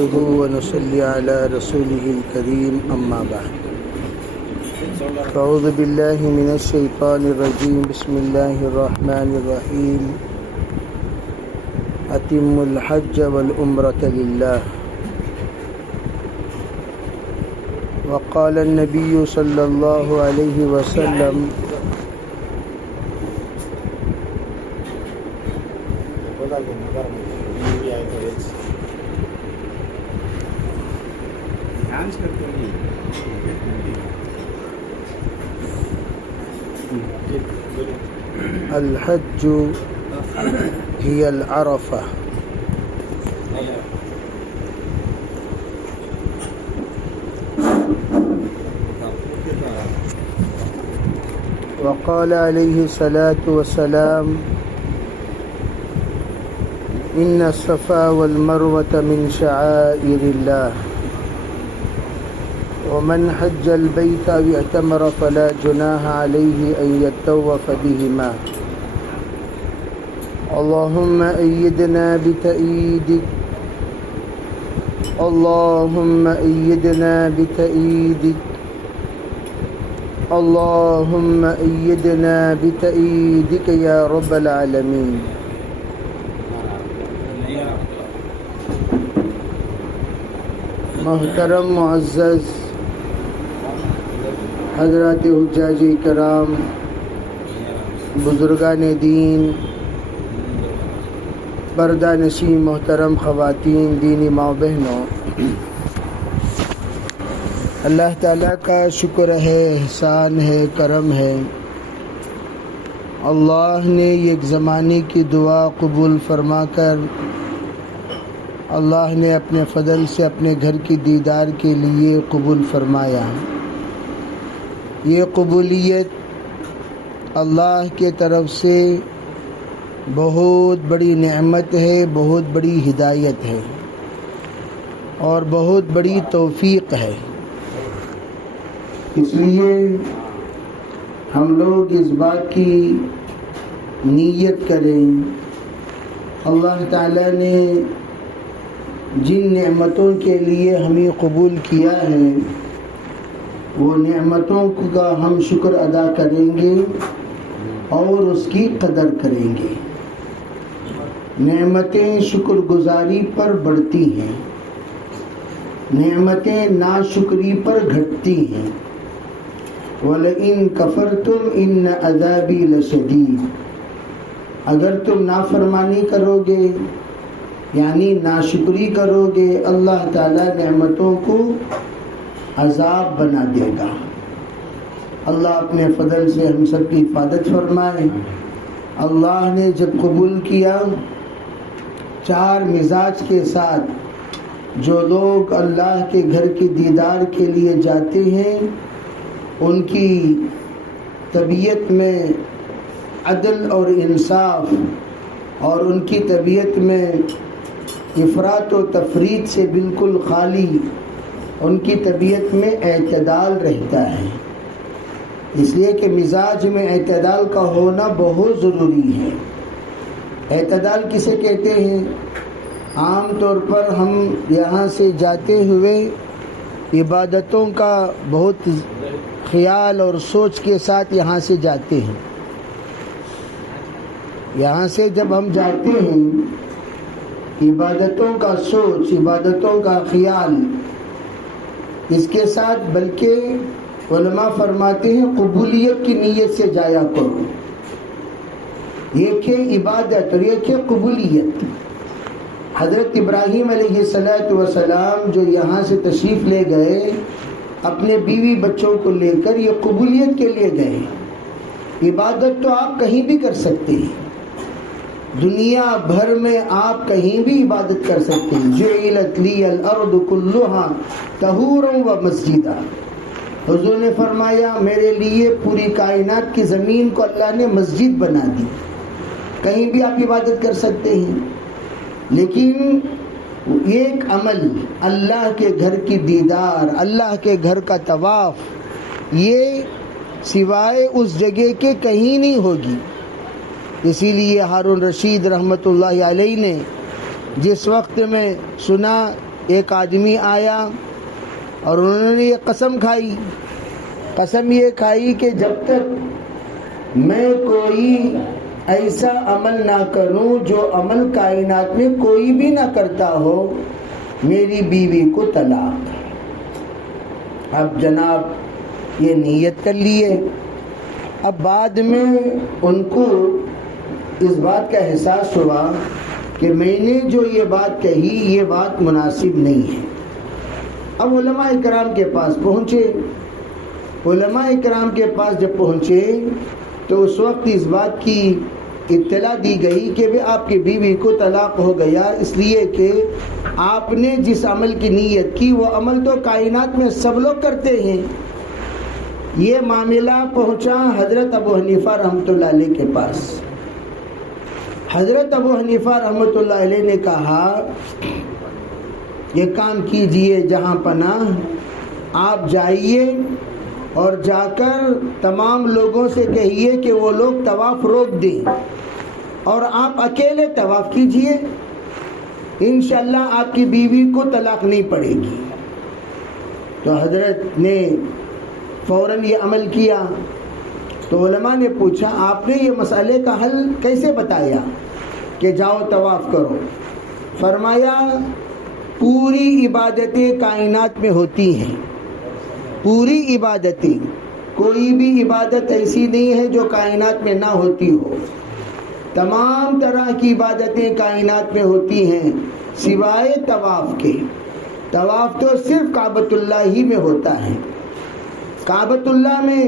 ونصلي على رسوله الكريم أما بعد أعوذ بالله من الشيطان الرجيم بسم الله الرحمن الرحيم أتموا الحج والعمرة لله وقال النبي صلى الله عليه وسلم الحج هي العرفة وقال عليه الصلاة والسلام إن الصفا والمروة من شعائر الله ومن حج البيت أو اعتمر فلا جناح عليه أن يطوف بهما اللهم أيدنا بتأييدك اللهم أيدنا بتأييدك اللهم أيدنا بتأييدك يا رب العالمين. محترم معزز حضرات حجاج کرام، بزرگان دین، پردہ نشین محترم خواتین، دینی ماں بہنوں، اللہ تعالیٰ کا شکر ہے، احسان ہے، کرم ہے، اللہ نے ایک زمانے کی دعا قبول فرما کر اللہ نے اپنے فضل سے اپنے گھر کی دیدار کے لیے قبول فرمایا. یہ قبولیت اللہ کے طرف سے بہت بڑی نعمت ہے، بہت بڑی ہدایت ہے اور بہت بڑی توفیق ہے. اس لیے ہم لوگ اس بات کی نیت کریں، اللہ تعالیٰ نے جن نعمتوں کے لیے ہمیں قبول کیا ہے وہ نعمتوں کا ہم شکر ادا کریں گے اور اس کی قدر کریں گے. نعمتیں شکر گزاری پر بڑھتی ہیں، نعمتیں ناشکری پر گھٹتی ہیں. وَلَئِن كَفَرْتُمْ إِنَّ عَذَابِي لَشَدِيدٌ، اگر تم نافرمانی کرو گے یعنی ناشکری کرو گے، اللہ تعالیٰ نعمتوں کو عذاب بنا دے گا. اللہ اپنے فضل سے ہم سب کی حفاظت فرمائے. اللہ نے جب قبول کیا، 4 مزاج کے ساتھ جو لوگ اللہ کے گھر کی دیدار کے لیے جاتے ہیں ان کی طبیعت میں عدل اور انصاف اور ان کی طبیعت میں افراط و تفریط سے بالکل خالی، ان کی طبیعت میں اعتدال رہتا ہے. اس لیے کہ مزاج میں اعتدال کا ہونا بہت ضروری ہے. اعتدال کسے کہتے ہیں؟ عام طور پر ہم یہاں سے جاتے ہوئے عبادتوں کا بہت خیال اور سوچ کے ساتھ یہاں سے جاتے ہیں. یہاں سے جب ہم جاتے ہیں عبادتوں کا سوچ، عبادتوں کا خیال اس کے ساتھ، بلکہ علماء فرماتے ہیں قبولیت کی نیت سے جایا کرو. ایک ہے عبادت اور ایک ہے قبولیت. حضرت ابراہیم علیہ السلام جو یہاں سے تشریف لے گئے اپنے بیوی بچوں کو لے کر، یہ قبولیت کے لیے گئے. عبادت تو آپ کہیں بھی کر سکتے ہیں، دنیا بھر میں آپ کہیں بھی عبادت کر سکتے ہیں. جعلت لی الارض کلھا طہورا و مسجدا، حضور نے فرمایا میرے لیے پوری کائنات کی زمین کو اللہ نے مسجد بنا دی. کہیں بھی آپ عبادت کر سکتے ہیں، لیکن ایک عمل اللہ کے گھر کی دیدار، اللہ کے گھر کا طواف، یہ سوائے اس جگہ کے کہیں نہیں ہوگی. اسی لیے ہارون رشید رحمۃ اللہ علیہ نے جس وقت میں سنا ایک آدمی آیا اور انہوں نے یہ قسم کھائی، قسم یہ کھائی کہ جب تک میں کوئی ایسا عمل نہ کروں جو عمل کائنات میں کوئی بھی نہ کرتا ہو، میری بیوی کو طلاق۔ اب جناب یہ نیت کر لیے، اب بعد میں ان کو اس بات کا احساس ہوا کہ میں نے جو یہ بات کہی یہ بات مناسب نہیں ہے۔ اب علماء اکرام کے پاس پہنچے، علماء اکرام کے پاس جب پہنچے تو اس وقت اس بات کی اطلاع دی گئی کہ آپ کی بیوی کو طلاق ہو گیا، اس لیے کہ آپ نے جس عمل کی نیت کی وہ عمل تو کائنات میں سب لوگ کرتے ہیں۔ یہ معاملہ پہنچا حضرت ابو حنیفہ رحمۃ اللہ علیہ کے پاس۔ حضرت ابو حنیفہ رحمۃ اللہ علیہ نے کہا یہ کام کیجئے جہاں پناہ، آپ جائیے اور جا کر تمام لوگوں سے کہیے کہ وہ لوگ طواف روک دیں اور آپ اکیلے طواف کیجئے، انشاءاللہ آپ کی بیوی کو طلاق نہیں پڑے گی۔ تو حضرت نے فوراً یہ عمل کیا۔ تو علماء نے پوچھا آپ نے یہ مسئلے کا حل کیسے بتایا کہ جاؤ طواف کرو؟ فرمایا پوری عبادتیں کائنات میں ہوتی ہیں، پوری عبادتیں، کوئی بھی عبادت ایسی نہیں ہے جو کائنات میں نہ ہوتی ہو، تمام طرح کی عبادتیں کائنات میں ہوتی ہیں سوائے طواف کے۔ طواف تو صرف کعبۃ اللہ ہی میں ہوتا ہے۔ کعبۃ اللہ میں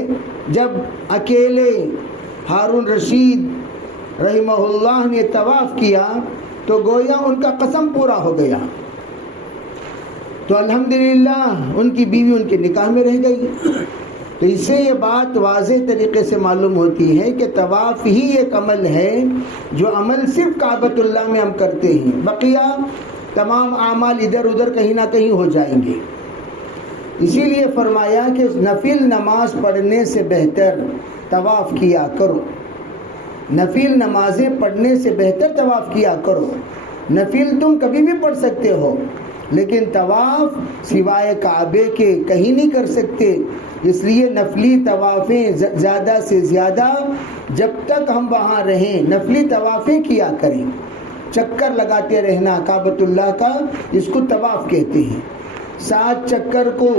جب اکیلے ہارون رشید رحمہ اللہ نے طواف کیا تو گویا ان کا قسم پورا ہو گیا، تو الحمدللہ ان کی بیوی ان کے نکاح میں رہ گئی۔ تو اس سے یہ بات واضح طریقے سے معلوم ہوتی ہے کہ طواف ہی ایک عمل ہے جو عمل صرف کعبۃ اللہ میں ہم کرتے ہیں، بقیہ تمام اعمال ادھر ادھر کہیں نہ کہیں ہو جائیں گے۔ اسی لیے فرمایا کہ نفل نماز پڑھنے سے بہتر طواف کیا کرو، نفل نمازیں پڑھنے سے بہتر طواف کیا کرو۔ نفل تم کبھی بھی پڑھ سکتے ہو لیکن طواف سوائے کعبے کے کہیں نہیں کر سکتے، اس لیے نفلی طوافیں زیادہ سے زیادہ جب تک ہم وہاں رہیں نفلی طوافیں کیا کریں۔ چکر لگاتے رہنا کعبۃ اللہ کا، اس کو طواف کہتے ہیں۔ 7 چکر کو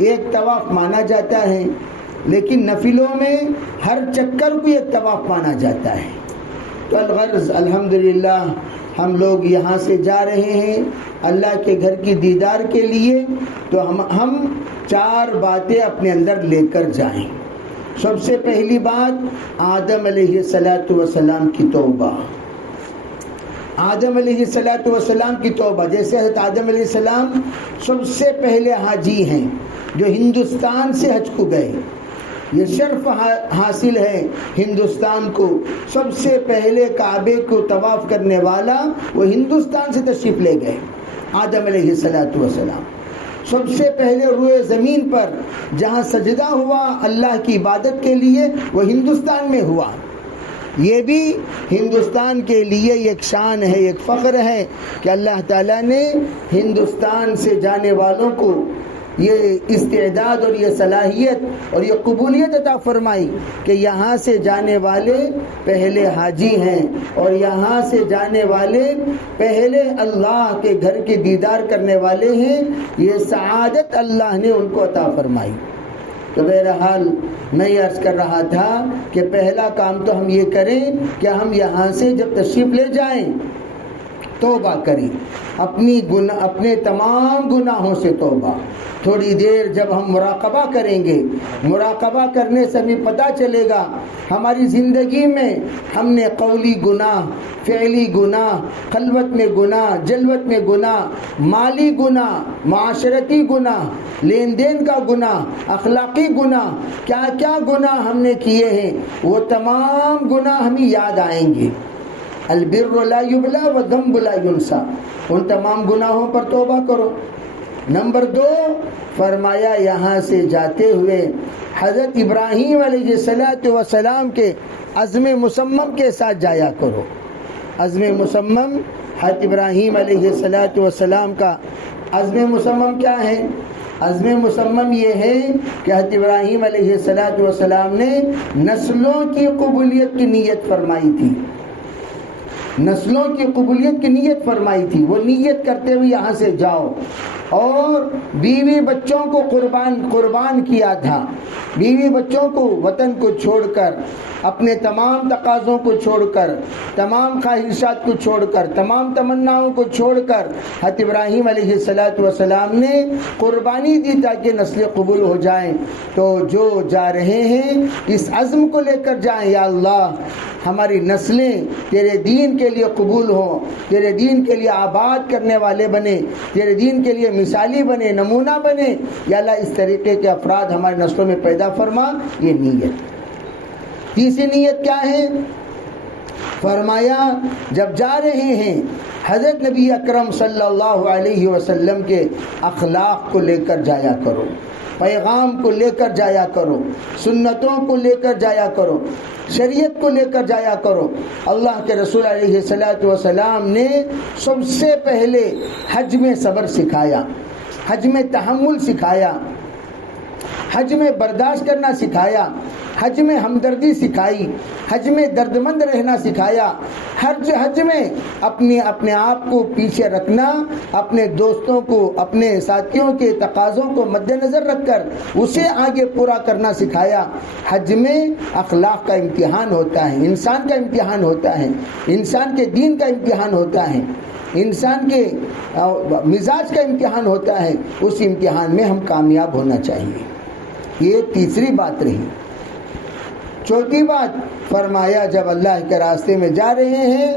ایک طواف مانا جاتا ہے، لیکن نفلوں میں ہر چکر کو ایک طواف مانا جاتا ہے۔ تو الغرض الحمدللہ ہم لوگ یہاں سے جا رہے ہیں اللہ کے گھر کی دیدار کے لیے، تو ہم 4 باتیں اپنے اندر لے کر جائیں۔ سب سے پہلی بات آدم علیہ السلام کی توبہ، آدم علیہ السلام کی توبہ۔ جیسے حضرت آدم علیہ السلام سب سے پہلے حاجی ہیں جو ہندوستان سے حج کو گئے، یہ شرف حاصل ہے ہندوستان کو، سب سے پہلے کعبے کو طواف کرنے والا وہ ہندوستان سے تشریف لے گئے آدم علیہ السلام۔ سب سے پہلے روئے زمین پر جہاں سجدہ ہوا اللہ کی عبادت کے لیے وہ ہندوستان میں ہوا۔ یہ بھی ہندوستان کے لیے ایک شان ہے، ایک فخر ہے کہ اللہ تعالیٰ نے ہندوستان سے جانے والوں کو یہ استعداد اور یہ صلاحیت اور یہ قبولیت عطا فرمائی کہ یہاں سے جانے والے پہلے حاجی ہیں اور یہاں سے جانے والے پہلے اللہ کے گھر کے دیدار کرنے والے ہیں۔ یہ سعادت اللہ نے ان کو عطا فرمائی۔ تو بہرحال میں یہ عرض کر رہا تھا کہ پہلا کام تو ہم یہ کریں کہ ہم یہاں سے جب تشریف لے جائیں توبہ کریں، اپنے تمام گناہوں سے توبہ۔ تھوڑی دیر جب ہم مراقبہ کریں گے، مراقبہ کرنے سے بھی پتہ چلے گا ہماری زندگی میں ہم نے قولی گناہ، فعلی گناہ، خلوت میں گناہ، جلوت میں گناہ، مالی گناہ، معاشرتی گناہ، لین دین کا گناہ، اخلاقی گناہ، کیا کیا گناہ ہم نے کیے ہیں، وہ تمام گناہ ہمیں یاد آئیں گے۔ البر لا یبلا والذنب لا ینسا، ان تمام گناہوں پر توبہ کرو۔ نمبر 2 فرمایا یہاں سے جاتے ہوئے حضرت ابراہیم علیہ السلام کے عزم مصمم کے ساتھ جایا کرو۔ عزم مصمم حضرت ابراہیم علیہ السلام کا عزم مصمم کیا ہے؟ عزم مصمم یہ ہے کہ حضرت ابراہیم علیہ السلام نے نسلوں کی قبولیت کی نیت فرمائی تھی، نسلوں کی قبولیت کی نیت فرمائی تھی، وہ نیت کرتے ہوئے یہاں سے جاؤ، اور بیوی بچوں کو قربان کیا تھا، بیوی بچوں کو وطن کو چھوڑ کر، اپنے تمام تقاضوں کو چھوڑ کر، تمام خواہشات کو چھوڑ کر، تمام تمناؤں کو چھوڑ کر حضرت ابراہیم علیہ السلام نے قربانی دی تاکہ نسلیں قبول ہو جائیں۔ تو جو جا رہے ہیں اس عزم کو لے کر جائیں، یا اللہ ہماری نسلیں تیرے دین کے لیے قبول ہوں، تیرے دین کے لیے آباد کرنے والے بنے، تیرے دین کے لیے مثالی بنے، نمونہ بنے، یا اللہ اس طریقے کے افراد ہماری نسلوں میں پیدا فرما۔ یہ نیت۔ تیسری نیت کیا ہے؟ فرمایا جب جا رہے ہیں حضرت نبی اکرم صلی اللہ علیہ وسلم کے اخلاق کو لے کر جایا کرو، پیغام کو لے کر جایا کرو، سنتوں کو لے کر جایا کرو، شریعت کو لے کر جایا کرو۔ اللہ کے رسول علیہ السلام نے سب سے پہلے حج میں صبر سکھایا، حج میں تحمل سکھایا، حج میں برداشت کرنا سکھایا، حج میں ہمدردی سکھائی، حج میں درد مند رہنا سکھایا، حج میں اپنے آپ کو پیچھے رکھنا، اپنے دوستوں کو، اپنے ساتھیوں کے تقاضوں کو مد نظر رکھ کر اسے آگے پورا کرنا سکھایا۔ حج میں اخلاق کا امتحان ہوتا ہے، انسان کا امتحان ہوتا ہے، انسان کے دین کا امتحان ہوتا ہے، انسان کے مزاج کا امتحان ہوتا ہے۔ اس امتحان میں ہم کامیاب ہونا چاہیے۔ یہ تیسری بات رہی۔ چوتھی بات فرمایا جب اللہ کے راستے میں جا رہے ہیں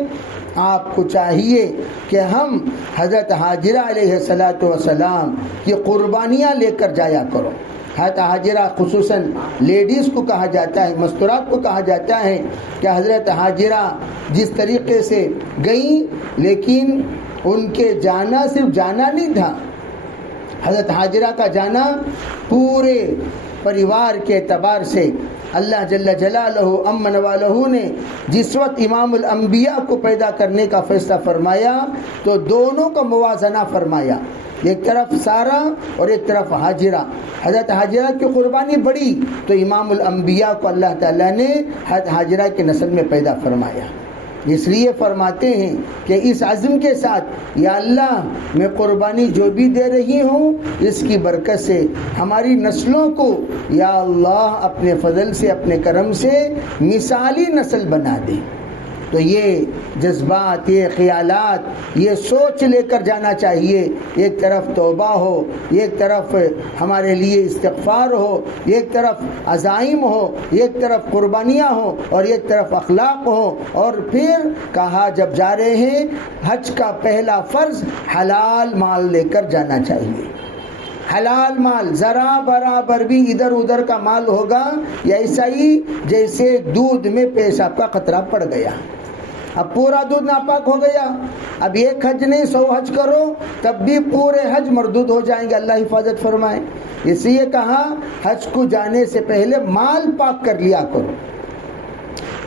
آپ کو چاہیے کہ ہم حضرت حاجرہ علیہ السلام کی قربانیاں لے کر جایا کرو۔ حضرت حاجرہ خصوصاً لیڈیز کو کہا جاتا ہے، مستورات کو کہا جاتا ہے کہ حضرت حاجرہ جس طریقے سے گئیں، لیکن ان کے جانا صرف جانا نہیں تھا، حضرت حاجرہ کا جانا پورے پریوار کے اعتبار سے اللہ جل جلالہ امن والہ نے جس وقت امام الانبیاء کو پیدا کرنے کا فیصلہ فرمایا تو دونوں کا موازنہ فرمایا، ایک طرف سارہ اور ایک طرف حاجرہ۔ حضرت حاجرہ کی قربانی بڑی تو امام الانبیاء کو اللہ تعالیٰ نے حضرت حاجرہ کی نسل میں پیدا فرمایا۔ اس لیے فرماتے ہیں کہ اس عزم کے ساتھ یا اللہ میں قربانی جو بھی دے رہی ہوں اس کی برکت سے ہماری نسلوں کو یا اللہ اپنے فضل سے، اپنے کرم سے مثالی نسل بنا دے۔ تو یہ جذبات، یہ خیالات، یہ سوچ لے کر جانا چاہیے۔ ایک طرف توبہ ہو، ایک طرف ہمارے لیے استغفار ہو، ایک طرف عزائم ہو، ایک طرف قربانیاں ہوں اور ایک طرف اخلاق ہو۔ اور پھر کہا جب جا رہے ہیں حج کا پہلا فرض حلال مال لے کر جانا چاہیے۔ حلال مال، ذرا برابر بھی ادھر ادھر کا مال ہوگا یا ایسا ہی جیسے دودھ میں پیشاب کا قطرہ پڑ گیا، اب پورا دودھ ناپاک ہو گیا، اب ایک حج نہیں 100 حج کرو تب بھی پورے حج مردود ہو جائیں گے، اللہ حفاظت فرمائے۔ اس لیے کہا حج کو جانے سے پہلے مال پاک کر لیا کرو۔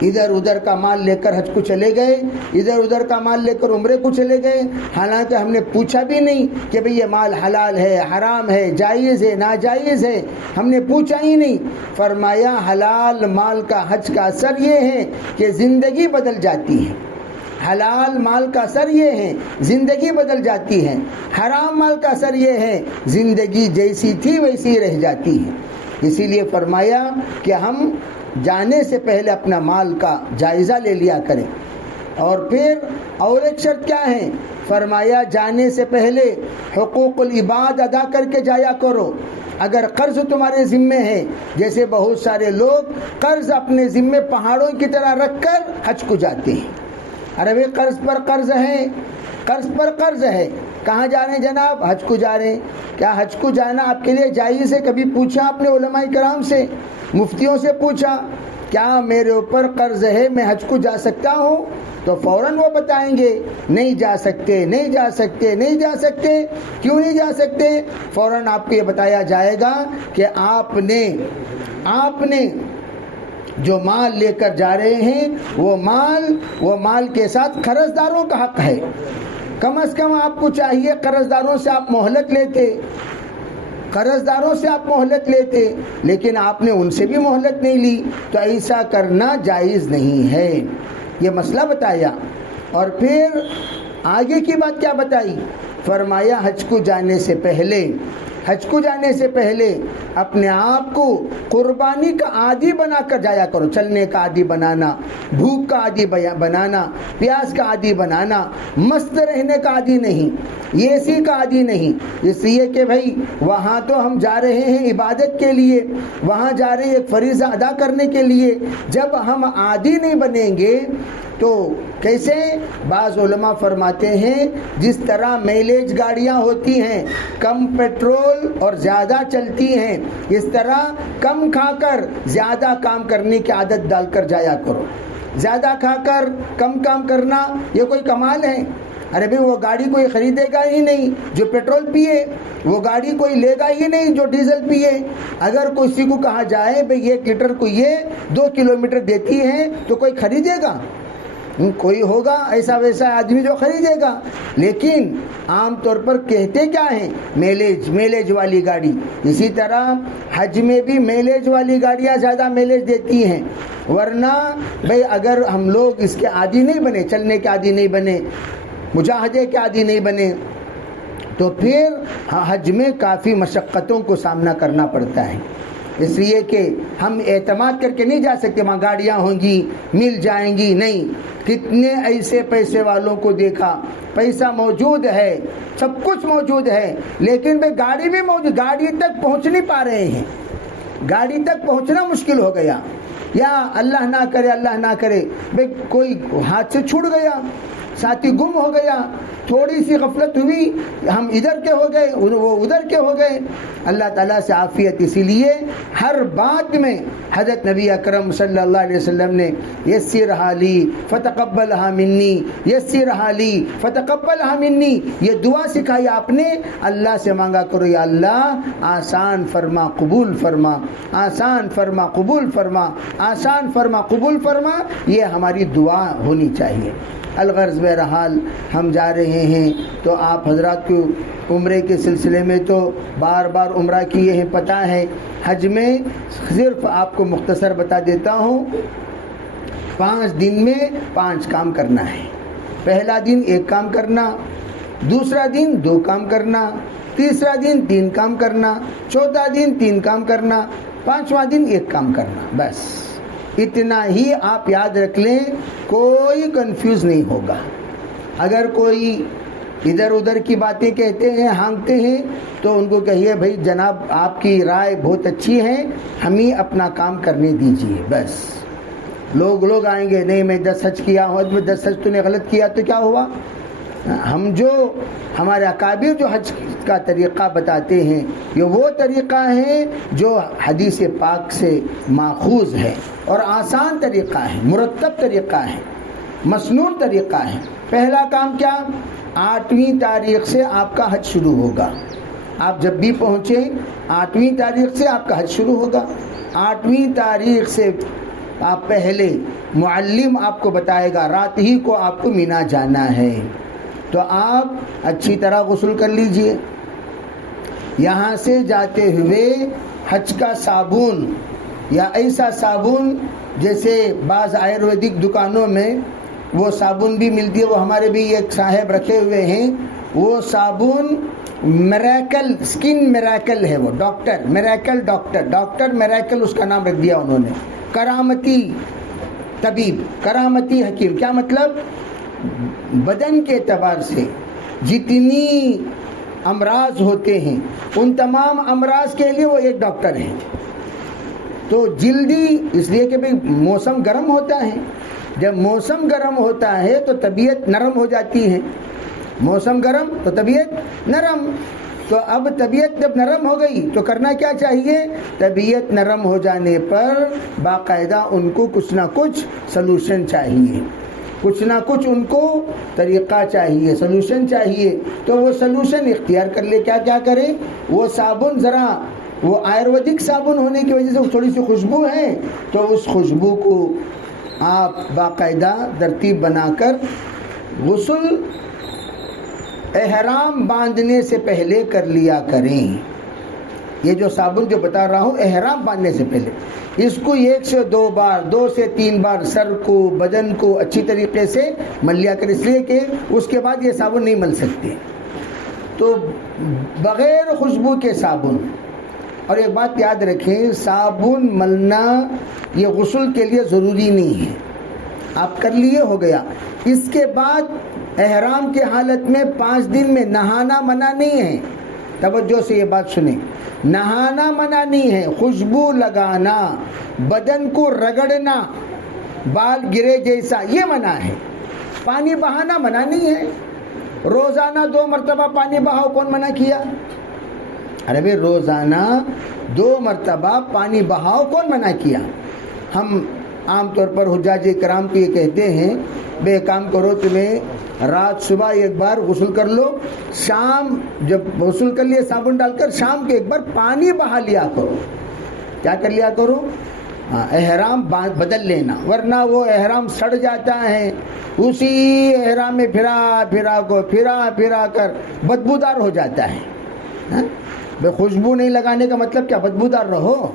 ادھر ادھر کا مال لے کر حج کو چلے گئے، ادھر ادھر کا مال لے کر عمرے کو چلے گئے، حالانکہ ہم نے پوچھا بھی نہیں کہ بھئی یہ مال حلال ہے، حرام ہے، جائز ہے، ناجائز ہے، ہم نے پوچھا ہی نہیں۔ فرمایا حلال مال کا حج کا اثر یہ ہے کہ زندگی بدل جاتی ہے، حلال مال کا اثر یہ ہے زندگی بدل جاتی ہے، حرام مال کا اثر یہ ہے زندگی جیسی تھی ویسی رہ جاتی ہے۔ اسی لیے فرمایا کہ ہم جانے سے پہلے اپنا مال کا جائزہ لے لیا کریں۔ اور پھر اور ایک شرط کیا ہے؟ فرمایا جانے سے پہلے حقوق العباد ادا کر کے جایا کرو۔ اگر قرض تمہارے ذمے ہے، جیسے بہت سارے لوگ قرض اپنے ذمے پہاڑوں کی طرح رکھ کر حج کو جاتے ہیں، ارے بھائی قرض پر قرض ہے، قرض پر قرض ہے، کہاں جا رہے ہیں جناب؟ حج کو جا رہے ہیں۔ کیا حج کو جانا آپ کے لیے جائز ہے؟ کبھی پوچھا آپ نے علماء کرام سے، مفتیوں سے پوچھا کیا میرے اوپر قرض ہے، میں حج کو جا سکتا ہوں؟ تو فوراً وہ بتائیں گے نہیں جا سکتے، نہیں جا سکتے، نہیں جا سکتے۔ کیوں نہیں جا سکتے؟ فوراً آپ کو یہ بتایا جائے گا کہ آپ نے جو مال لے کر جا رہے ہیں وہ مال کے ساتھ قرض داروں کا حق ہے، کم از کم آپ کو چاہیے قرضداروں سے آپ مہلت لیتے، لیکن آپ نے ان سے بھی مہلت نہیں لی، تو ایسا کرنا جائز نہیں ہے، یہ مسئلہ بتایا۔ اور پھر آگے کی بات کیا بتائی؟ فرمایا حج کو جانے سے پہلے اپنے آپ کو قربانی کا عادی بنا کر جایا کرو، چلنے کا عادی بنانا، بھوک کا عادی بنانا، پیاس کا عادی بنانا، مست رہنے کا عادی نہیں، اے کا عادی نہیں، اس لیے کہ بھائی وہاں تو ہم جا رہے ہیں عبادت کے لیے، وہاں جا رہے ہیں ایک فریضہ ادا کرنے کے لیے، جب ہم عادی نہیں بنیں گے تو کیسے؟ بعض علماء فرماتے ہیں جس طرح میلیج گاڑیاں ہوتی ہیں، کم پیٹرول اور زیادہ چلتی ہیں، اس طرح کم کھا کر زیادہ کام کرنے کی عادت ڈال کر جایا کرو۔ زیادہ کھا کر کم کام کرنا یہ کوئی کمال ہے؟ ارے بھائی وہ گاڑی کوئی خریدے گا ہی نہیں جو پیٹرول پیے، وہ گاڑی کوئی لے گا ہی نہیں جو ڈیزل پیے۔ اگر کسی کو کہا جائے بھائی 1 لیٹر کو یہ 2 کلومیٹر دیتی ہے تو کوئی خریدے گا؟ کوئی ہوگا ایسا ویسا آدمی جو خریدے گا، لیکن عام طور پر کہتے کیا ہیں؟ میلیج والی گاڑی۔ اسی طرح حج میں بھی میلیج والی گاڑیاں زیادہ میلیج دیتی ہیں، ورنہ بھائی اگر ہم لوگ اس کے عادی نہیں بنے، چلنے کے عادی نہیں بنے، مجاہدے کے عادی نہیں بنے، تو پھر حج میں کافی مشقتوں کو سامنا کرنا پڑتا ہے۔ اس لیے کہ ہم اعتماد کر کے نہیں جا سکتے وہاں گاڑیاں ہوں گی مل جائیں گی، نہیں۔ کتنے ایسے پیسے والوں کو دیکھا، پیسہ موجود ہے، سب کچھ موجود ہے، لیکن بھائی گاڑی بھی موجود، گاڑی تک پہنچ نہیں پا رہے ہیں، گاڑی تک پہنچنا مشکل ہو گیا، یا اللہ نہ کرے بھائی کوئی ہاتھ سے چھوٹ گیا، ساتھی گم ہو گیا، تھوڑی سی غفلت ہوئی، ہم ادھر کے ہو گئے وہ ادھر کے ہو گئے۔ اللہ تعالیٰ سے عافیت، اسی لیے ہر بات میں حضرت نبی اکرم صلی اللہ علیہ وسلم نے یسرھا لی فتقبلھا منی، یسرھا لی فتقبلھا منی، یہ دعا سکھائی آپ نے، اللہ سے مانگا کرو یا اللہ آسان فرما قبول فرما، آسان فرما قبول فرما، آسان فرما قبول فرما، یہ ہماری دعا ہونی چاہیے۔ الغرض بہرحال ہم جا رہے ہیں تو آپ حضرات کو عمرے کے سلسلے میں تو بار بار عمرہ کیے ہیں، پتہ ہے۔ حج میں صرف آپ کو مختصر بتا دیتا ہوں، 5 دن میں 5 کام کرنا ہے۔ پہلا دن 1 کام کرنا، دوسرا دن 2 کام کرنا، تیسرا دن 3 کام کرنا، چوتھا دن 3 کام کرنا، 5واں دن 1 کام کرنا، بس اتنا ہی آپ یاد رکھ لیں، کوئی کنفیوز نہیں ہوگا۔ اگر کوئی ادھر ادھر کی باتیں کہتے ہیں، ہانکتے ہیں، تو ان کو کہیے بھائی جناب آپ کی رائے بہت اچھی ہے، ہمیں اپنا کام کرنے دیجیے، بس۔ لوگ آئیں گے، نہیں میں 10 حج کیا ہوں، 10 حج تو نے غلط کیا تو کیا ہوا؟ ہم جو ہمارے اکابر جو حج کا طریقہ بتاتے ہیں، یہ وہ طریقہ ہے جو حدیث پاک سے ماخوذ ہے، اور آسان طریقہ ہے، مرتب طریقہ ہے، مسنون طریقہ ہے۔ پہلا کام کیا؟ 8ویں تاریخ سے آپ کا حج شروع ہوگا۔ آپ جب بھی پہنچے 8ویں تاریخ سے آپ کا حج شروع ہوگا۔ 8ویں تاریخ سے آپ پہلے معلم آپ کو بتائے گا، رات ہی کو آپ کو مینا جانا ہے، تو آپ اچھی طرح غسل کر لیجئے۔ یہاں سے جاتے ہوئے حج کا صابن یا ایسا صابن، جیسے بعض آیورویدک دکانوں میں وہ صابن بھی ملتی ہے، وہ ہمارے بھی ایک صاحب رکھے ہوئے ہیں، وہ صابن میریکل، سکن میریکل ہے، وہ ڈاکٹر میریکل اس کا نام رکھ دیا انہوں نے، کرامتی طبیب، کرامتی حکیم۔ کیا مطلب؟ بدن کے اعتبار سے جتنی امراض ہوتے ہیں ان تمام امراض کے لیے وہ ایک ڈاکٹر ہیں۔ تو جلدی، اس لیے کہ بھئی موسم گرم ہوتا ہے، جب موسم گرم ہوتا ہے تو طبیعت نرم ہو جاتی ہے، موسم گرم تو طبیعت نرم، تو اب طبیعت جب نرم ہو گئی تو کرنا کیا چاہیے؟ طبیعت نرم ہو جانے پر باقاعدہ ان کو کچھ نہ کچھ سلوشن چاہیے، کچھ نہ کچھ ان کو طریقہ چاہیے، سلوشن چاہیے، تو وہ سلوشن اختیار کر لے۔ کیا کرے؟ وہ صابن، ذرا وہ آیورویدک صابن ہونے کی وجہ سے تھوڑی سی خوشبو ہے، تو اس خوشبو کو آپ باقاعدہ ترتیب بنا کر غسل احرام باندھنے سے پہلے کر لیا کریں. یہ جو صابن جو بتا رہا ہوں احرام باندھنے سے پہلے، اس کو 1 سے 2 بار 2 سے 3 بار سر کو بدن کو اچھی طریقے سے مل لیا کر، اس لیے کہ اس کے بعد یہ صابن نہیں مل سکتے. تو بغیر خوشبو کے صابن. اور ایک بات یاد رکھیں، صابن ملنا یہ غسل کے لیے ضروری نہیں ہے، آپ کر لیے ہو گیا. اس کے بعد احرام کے حالت میں 5 دن میں نہانا منع نہیں ہے. توجہ سے یہ بات سنیں، نہانا منع نہیں ہے، خوشبو لگانا، بدن کو رگڑنا، بال گرے جیسا یہ منع ہے. پانی بہانا منع نہیں ہے. روزانہ 2 مرتبہ پانی بہاؤ کون منع کیا؟ ارے بھائی روزانہ 2 مرتبہ پانی بہاؤ کون منع کیا؟ ہم عام طور پر حجاج کرام کو یہ کہتے ہیں بے کام کرو، تمہیں رات صبح ایک بار غسل کر لو، شام جب غسل کر لیے صابن ڈال کر شام کے ایک بار پانی بہا لیا کرو. کیا کر لیا کرو؟ احرام بدل لینا، ورنہ وہ احرام سڑ جاتا ہے. اسی احرام میں پھرا کر بدبودار ہو جاتا ہے. خوشبو نہیں لگانے کا مطلب کیا؟ بدبودار رہو.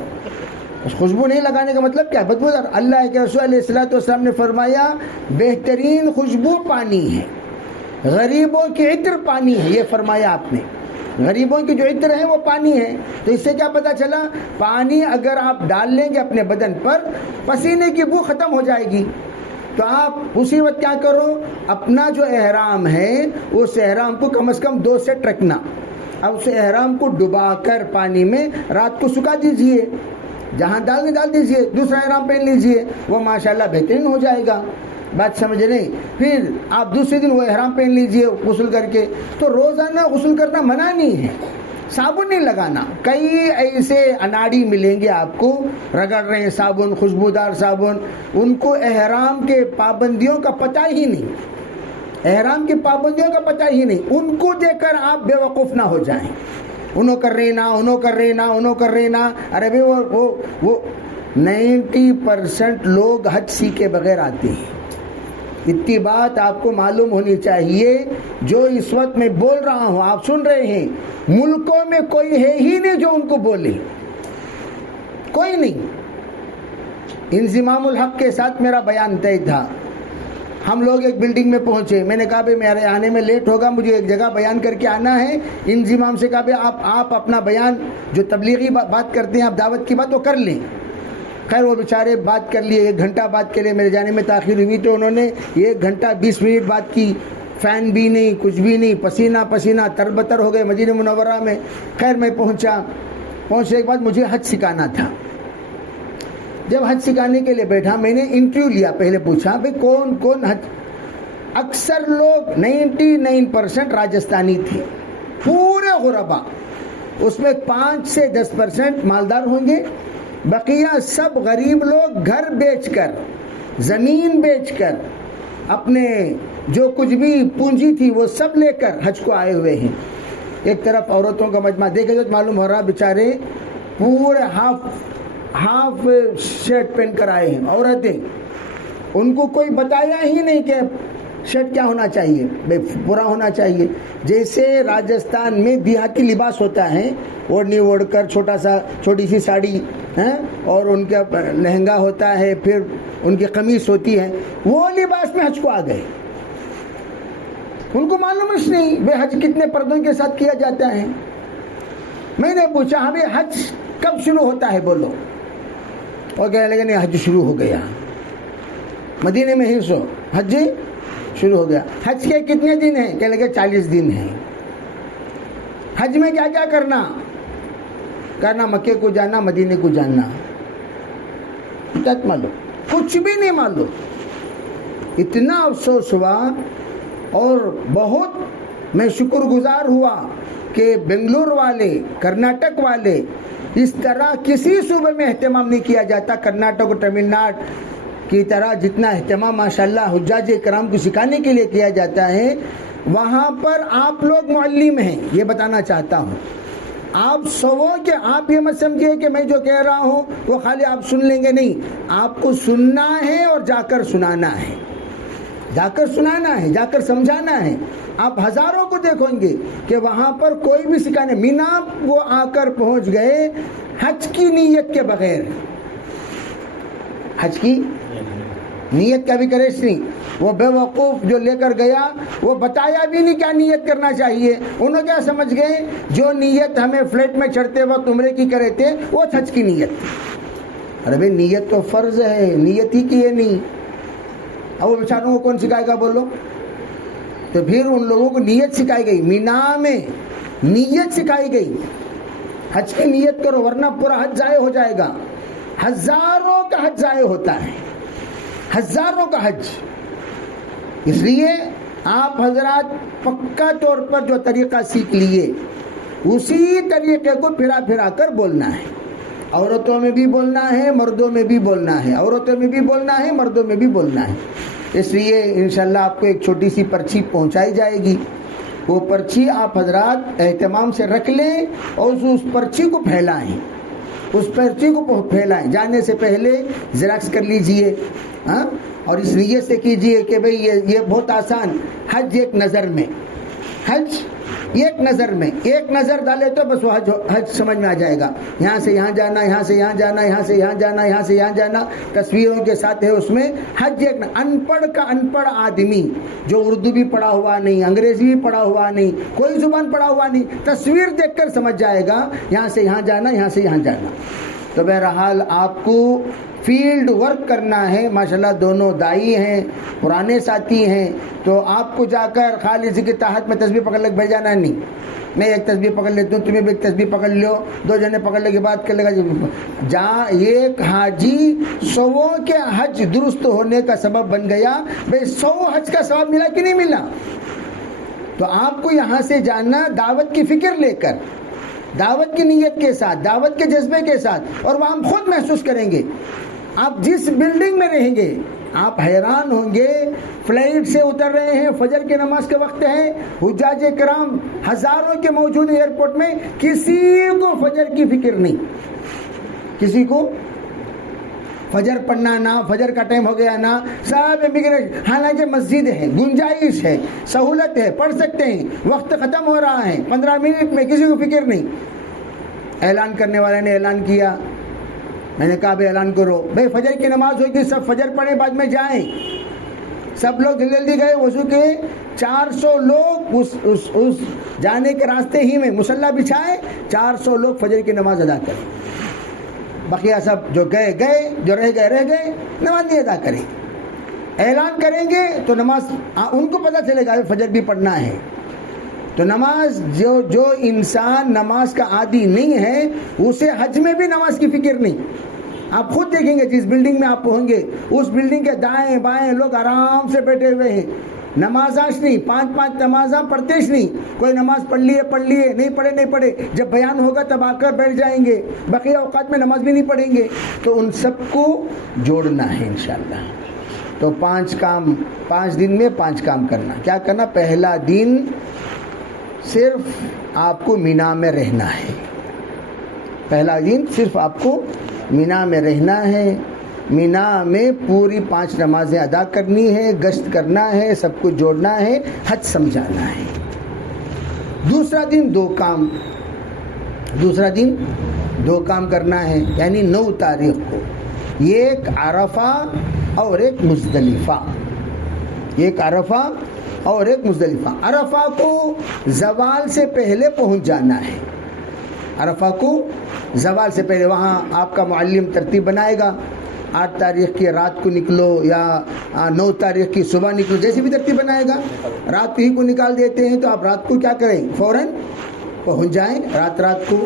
خوشبو نہیں لگانے کا مطلب کیا؟ بدبودار. اللہ کے رسول علیہ الصلوۃ والسلام نے فرمایا بہترین خوشبو پانی ہے، غریبوں کی عطر پانی ہے. یہ فرمایا آپ نے، غریبوں کی جو عطر ہے وہ پانی ہے. تو اس سے کیا پتا چلا؟ پانی اگر آپ ڈال لیں گے اپنے بدن پر، پسینے کی بو ختم ہو جائے گی. تو آپ اسی وقت کیا کرو، اپنا جو احرام ہے اس احرام کو کم از کم 2 سیٹ رکھنا. اب اس احرام کو ڈبا کر پانی میں رات کو سکھا دیجئے، جہاں ڈالنے ڈال دیجئے، دوسرا احرام پہن لیجئے، وہ ماشاءاللہ بہترین ہو جائے گا. بات سمجھ نہیں؟ پھر آپ دوسرے دن وہ احرام پہن لیجئے غسل کر کے. تو روزانہ غسل کرنا منع نہیں ہے، صابن نہیں لگانا. کئی ایسے اناڑی ملیں گے آپ کو رگڑ رہے ہیں صابن، خوشبودار صابن، ان کو احرام کے پابندیوں کا پتہ ہی نہیں، احرام کی پابندیوں کا پتہ ہی نہیں. ان کو دیکھ کر آپ بے وقوف نہ ہو جائیں. انہوں کر رہے نا. ارے بھائی وہ 90% لوگ حج سیکھے بغیر آتے ہیں. اتنی بات آپ کو معلوم ہونی چاہیے. جو اس وقت میں بول رہا ہوں آپ سن رہے ہیں، ملکوں میں کوئی ہے ہی نہیں جو ان کو بولے، کوئی نہیں. انضمام الحق کے ساتھ میرا بیان طے تھا. ہم لوگ ایک بلڈنگ میں پہنچے، میں نے کہا بھائی میرے آنے میں لیٹ ہوگا، مجھے ایک جگہ بیان کر کے آنا ہے. انضمام سے کہا بھائی آپ اپنا بیان جو تبلیغی بات کرتے ہیں، آپ دعوت کی بات وہ کر لیں. خیر وہ بیچارے بات کر لیے، 1 گھنٹہ بات کے لیے. میرے جانے میں تاخیر ہوئی تو انہوں نے 1 گھنٹہ 20 منٹ بات کی. فین بھی نہیں، کچھ بھی نہیں، پسینہ تربتر ہو گئے مدینہ منورہ میں. خیر میں پہنچنے کے بعد مجھے حج سکھانا تھا. جب حج سکھانے کے لیے بیٹھا، میں نے انٹرویو لیا. پہلے پوچھا بھائی کون حج. اکثر لوگ 99% راجستھانی تھے، پورے غربا. اس میں 5 سے 10% مالدار ہوں گے، بقیہ سب غریب لوگ گھر بیچ کر، زمین بیچ کر، اپنے جو کچھ بھی پونجی تھی وہ سب لے کر حج کو آئے ہوئے ہیں. ایک طرف عورتوں کا مجمع دیکھے تو معلوم ہو رہا بیچارے پورے ہاف شرٹ پہن کر آئے ہیں عورتیں. ان کو کوئی بتایا ہی نہیں کہ شرٹ کیا ہونا چاہیے، پورا ہونا چاہیے. جیسے راجستھان میں دیہاتی لباس ہوتا ہے، اوڑھنی اوڑھ کر چھوٹی سی ساڑی اور ان کا لہنگا ہوتا ہے، پھر ان کی قمیص ہوتی ہے، وہ لباس میں حج کو آ گئے. ان کو معلوم ہی نہیں بے حج کتنے پردوں کے ساتھ کیا جاتا ہے. میں نے پوچھا ہمیں حج کب شروع ہوتا ہے بولو. اور کہنے لگے نہیں حج شروع ہو گیا، مدینے میں ہی سو حج شروع ہو گیا. حج کے کتنے دن ہیں؟ کہنے لگے 40 دن ہیں. حج میں کیا کیا کرنا مکے کو جانا، مدینے کو جانا، معلوم کچھ بھی نہیں معلوم. اتنا افسوس ہوا اور بہت میں شکر گزار ہوا کہ بنگلور والے، کرناٹک والے، اس طرح کسی صوبے میں اہتمام نہیں کیا جاتا کرناٹک اور تمل ناڈو کی طرح جتنا اہتمام ماشاءاللہ حجاج کرام کو سکھانے کے لیے کیا جاتا ہے. وہاں پر آپ لوگ معلم ہیں، یہ بتانا چاہتا ہوں. آپ کہ آپ یہ مت سمجھیے کہ میں جو کہہ رہا ہوں وہ خالی آپ سن لیں گے، نہیں، آپ کو سننا ہے اور جا کر سنانا ہے، جا کر سمجھانا ہے. آپ ہزاروں کو دیکھیں گے کہ وہاں پر کوئی بھی سکھانے مینا وہ آ کر پہنچ گئے حج کی نیت کے بغیر، حج کی نیت کا بھی کرش نہیں. وہ بے وقوف جو لے کر گیا وہ بتایا بھی نہیں کیا نیت کرنا چاہیے. انہوں کیا سمجھ گئے جو نیت ہمیں فلیٹ میں چڑھتے وقت عمرے کی کرے تھے وہ حج کی نیت. ارے بھائی نیت تو فرض ہے، نیت ہی کی ہے نہیں. اب وہ بیچاروں کو کون سکھائے گا بولو؟ تو پھر ان لوگوں کو نیت سکھائی گئی، مینا میں نیت سکھائی گئی، حج کی نیت کرو ورنہ پورا حج ضائع ہو جائے گا. ہزاروں کا حج ضائع ہوتا ہے، ہزاروں کا حج. اس لیے آپ حضرات پکا طور پر جو طریقہ سیکھ لیے اسی طریقے کو پھرا پھرا کر بولنا ہے. عورتوں میں بھی بولنا ہے، مردوں میں بھی بولنا ہے، عورتوں میں بھی بولنا ہے، مردوں میں بھی بولنا ہے. اس لیے انشاءاللہ آپ کو ایک چھوٹی سی پرچی پہنچائی جائے گی. وہ پرچی آپ حضرات اہتمام سے رکھ لیں اور اس پرچی کو پھیلائیں، اس پرچی کو پھیلائیں. جانے سے پہلے زیراکس کر لیجئے ہاں، اور اس نیت سے کیجئے کہ بھئی یہ بہت آسان، حج ایک نظر میں، حج ایک نظر میں، ایک نظر ڈالے تو بس وہ حج سمجھ میں آ جائے گا. یہاں سے یہاں جانا، یہاں سے یہاں جانا، یہاں سے یہاں جانا، یہاں سے یہاں جانا، تصویروں کے ساتھ ہے اس میں. حج ایک ان پڑھ کا ان پڑھ آدمی جو اردو بھی پڑھا ہوا نہیں، انگریزی بھی پڑھا ہوا نہیں، کوئی زبان پڑھا ہوا نہیں، تصویر دیکھ کر سمجھ جائے گا یہاں سے یہاں جانا، یہاں سے یہاں جانا. تو بہرحال آپ کو فیلڈ ورک کرنا ہے. ماشاءاللہ دونوں دائی ہیں، پرانے ساتھی ہیں، تو آپ کو جا کر خالی ذکر تحت میں تسبیح پکڑ لے بھائی جانا نہیں. میں ایک تسبیح پکڑ لیتا ہوں، تمہیں بھی ایک تسبیح پکڑ لو، دو جنے پکڑ لے کے بات کر لے گا. جہاں ایک حاجی 100 کے حج درست ہونے کا سبب بن گیا، بھائی 100 حج کا ثواب ملا کہ نہیں ملا؟ تو آپ کو یہاں سے جاننا دعوت کی فکر لے کر، دعوت کی نیت کے ساتھ، دعوت کے جذبے کے ساتھ. اور وہ ہم خود محسوس کریں گے. آپ جس بلڈنگ میں رہیں گے آپ حیران ہوں گے. فلائٹ سے اتر رہے ہیں، فجر کی نماز کے وقت ہے، حجاج کرام ہزاروں کے موجود ایئرپورٹ میں، کسی کو فجر کی فکر نہیں، کسی کو فجر پڑھنا نہ، فجر کا ٹائم ہو گیا نہ، سب امیگریشن. حالانکہ مسجد ہے، گنجائش ہے، سہولت ہے، پڑھ سکتے ہیں، وقت ختم ہو رہا ہے 15 منٹ میں، کسی کو فکر نہیں. اعلان کرنے والے نے اعلان کیا، میں نے کہا بھائی اعلان کرو، بھائی فجر کی نماز ہوگی، سب فجر پڑھیں بعد میں جائیں. سب لوگ جلدی جلدی گئے وضو کے. 400 لوگ اس جانے کے راستے ہی میں مصلی بچھائے، 400 لوگ فجر کی نماز ادا کریں. بقیہ سب جو گئے گئے، جو رہ گئے، نماز نہیں ادا کریں. اعلان کریں گے تو نماز ان کو پتہ چلے گا فجر بھی پڑھنا ہے. تو نماز جو انسان نماز کا عادی نہیں ہے اسے حج میں بھی نماز کی فکر نہیں. آپ خود دیکھیں گے جس بلڈنگ میں آپ ہوں گے اس بلڈنگ کے دائیں بائیں لوگ آرام سے بیٹھے ہوئے ہیں. نمازاش نہیں، 5 نمازاں پڑھتےش نہیں. کوئی نماز پڑھ لیے، نہیں پڑھے. جب بیان ہوگا تب آ کر بیٹھ جائیں گے. بقیہ اوقات میں نماز بھی نہیں پڑھیں گے. تو ان سب کو جوڑنا ہے انشاءاللہ. تو 5 دن میں 5 کام کرنا. کیا کرنا؟ پہلا دن صرف آپ کو مینا میں رہنا ہے. پہلا دن صرف آپ کو مینا میں رہنا ہے. مینا میں پوری 5 نمازیں ادا کرنی ہے، گشت کرنا ہے، سب کچھ جوڑنا ہے، حج سمجھانا ہے. دوسرا دن 2 کام کرنا ہے. یعنی 9 تاریخ کو ایک عرفہ اور ایک مزدلفہ. ایک عرفہ اور ایک مزدلفہ. عرفہ کو زوال سے پہلے پہنچ جانا ہے. عرفہ کو زوال سے پہلے وہاں آپ کا معلم ترتیب بنائے گا. 8 تاریخ کی رات کو نکلو یا 9 تاریخ کی صبح نکلو، جیسی بھی ترتیب بنائے گا. رات ہی کو نکال دیتے ہیں تو آپ رات کو کیا کریں؟ فوراً پہنچ جائیں. رات کو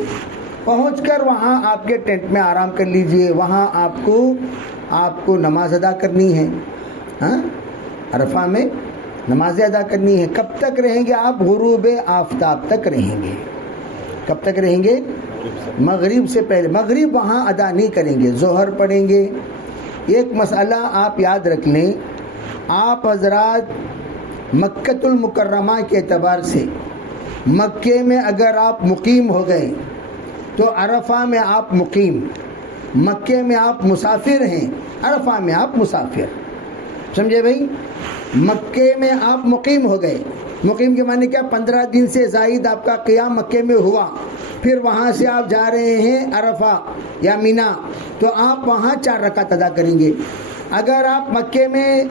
پہنچ کر وہاں آپ کے ٹینٹ میں آرام کر لیجئے. وہاں آپ کو نماز ادا کرنی ہے. ہاں، عرفہ میں نمازیں ادا کرنی ہے. کب تک رہیں گے آپ؟ غروب آفتاب تک رہیں گے. کب تک رہیں گے؟ مغرب سے پہلے. مغرب وہاں ادا نہیں کریں گے، ظہر پڑھیں گے. ایک مسئلہ آپ یاد رکھ لیں، آپ حضرات مکۃ المکرمہ کے اعتبار سے مکے میں اگر آپ مقیم ہو گئے تو عرفہ میں آپ مقیم، مکے میں آپ مسافر ہیں، عرفہ میں آپ مسافر. سمجھے بھائی؟ مکے میں آپ مقیم ہو گئے، مقیم کے معنی کیا؟ 15 دن سے زائد آپ کا قیام مکے میں ہوا، پھر وہاں سے آپ جا رہے ہیں عرفہ یا مینا، تو آپ وہاں 4 رکعت ادا کریں گے۔ اگر آپ مکے میں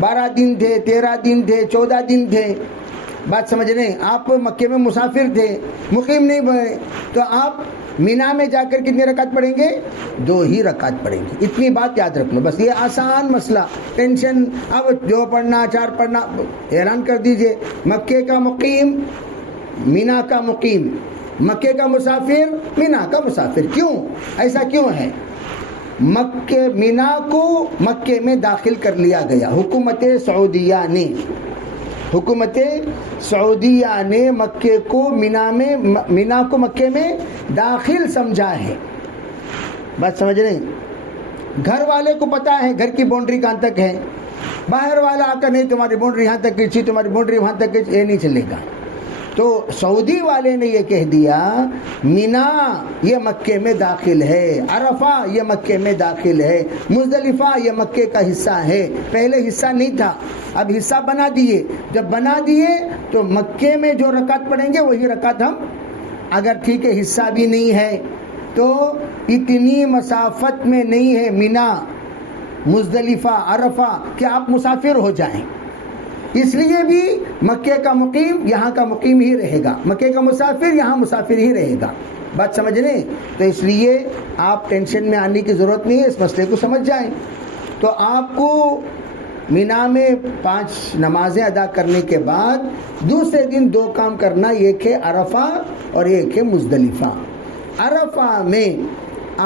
12 دن تھے، 13 دن تھے، 14 دن تھے، بات سمجھ رہے ہیں، آپ مکے میں مسافر تھے، مقیم نہیں ہوئے، تو آپ مینا میں جا کر کتنے رکعت پڑھیں گے؟ 2 ہی رکعت پڑھیں گے۔ اتنی بات یاد رکھ لو بس، یہ آسان مسئلہ، ٹینشن اب 2 پڑھنا 4 پڑھنا اعلان کر دیجئے۔ مکے کا مقیم، مینا کا مقیم، مکے کا مسافر، مینا کا مسافر۔ کیوں ایسا کیوں ہے؟ مکے مینا کو مکے میں داخل کر لیا گیا، حکومت سعودیہ نے مکے کو مینا کو مکے میں داخل سمجھا ہے۔ بات سمجھ رہے ہیں؟ گھر والے کو پتا ہے گھر کی باؤنڈری کہاں تک ہے، باہر والا آ کر نہیں تمہاری باؤنڈری یہاں تک کھینچی، تمہاری باؤنڈری وہاں تک کھینچی، یہ نہیں چلے گا۔ تو سعودی والے نے یہ کہہ دیا مینا یہ مکے میں داخل ہے، عرفہ یہ مکے میں داخل ہے، مزدلفہ یہ مکے کا حصہ ہے۔ پہلے حصہ نہیں تھا، اب حصہ بنا دیے۔ جب بنا دیے تو مکے میں جو رکعت پڑھیں گے وہی رکعت ہم، اگر ٹھیک ہے حصہ بھی نہیں ہے تو اتنی مسافت میں نہیں ہے مینا مزدلفہ عرفہ کہ آپ مسافر ہو جائیں، اس لیے بھی مکے کا مقیم یہاں کا مقیم ہی رہے گا، مکے کا مسافر یہاں مسافر ہی رہے گا۔ بات سمجھ رہے ہیں؟ تو اس لیے آپ ٹینشن میں آنے کی ضرورت نہیں ہے، اس مسئلے کو سمجھ جائیں۔ تو آپ کو مینا میں 5 نمازیں ادا کرنے کے بعد دوسرے دن 2 کام کرنا، ایک ہے عرفہ اور ایک ہے مزدلفہ۔ عرفہ میں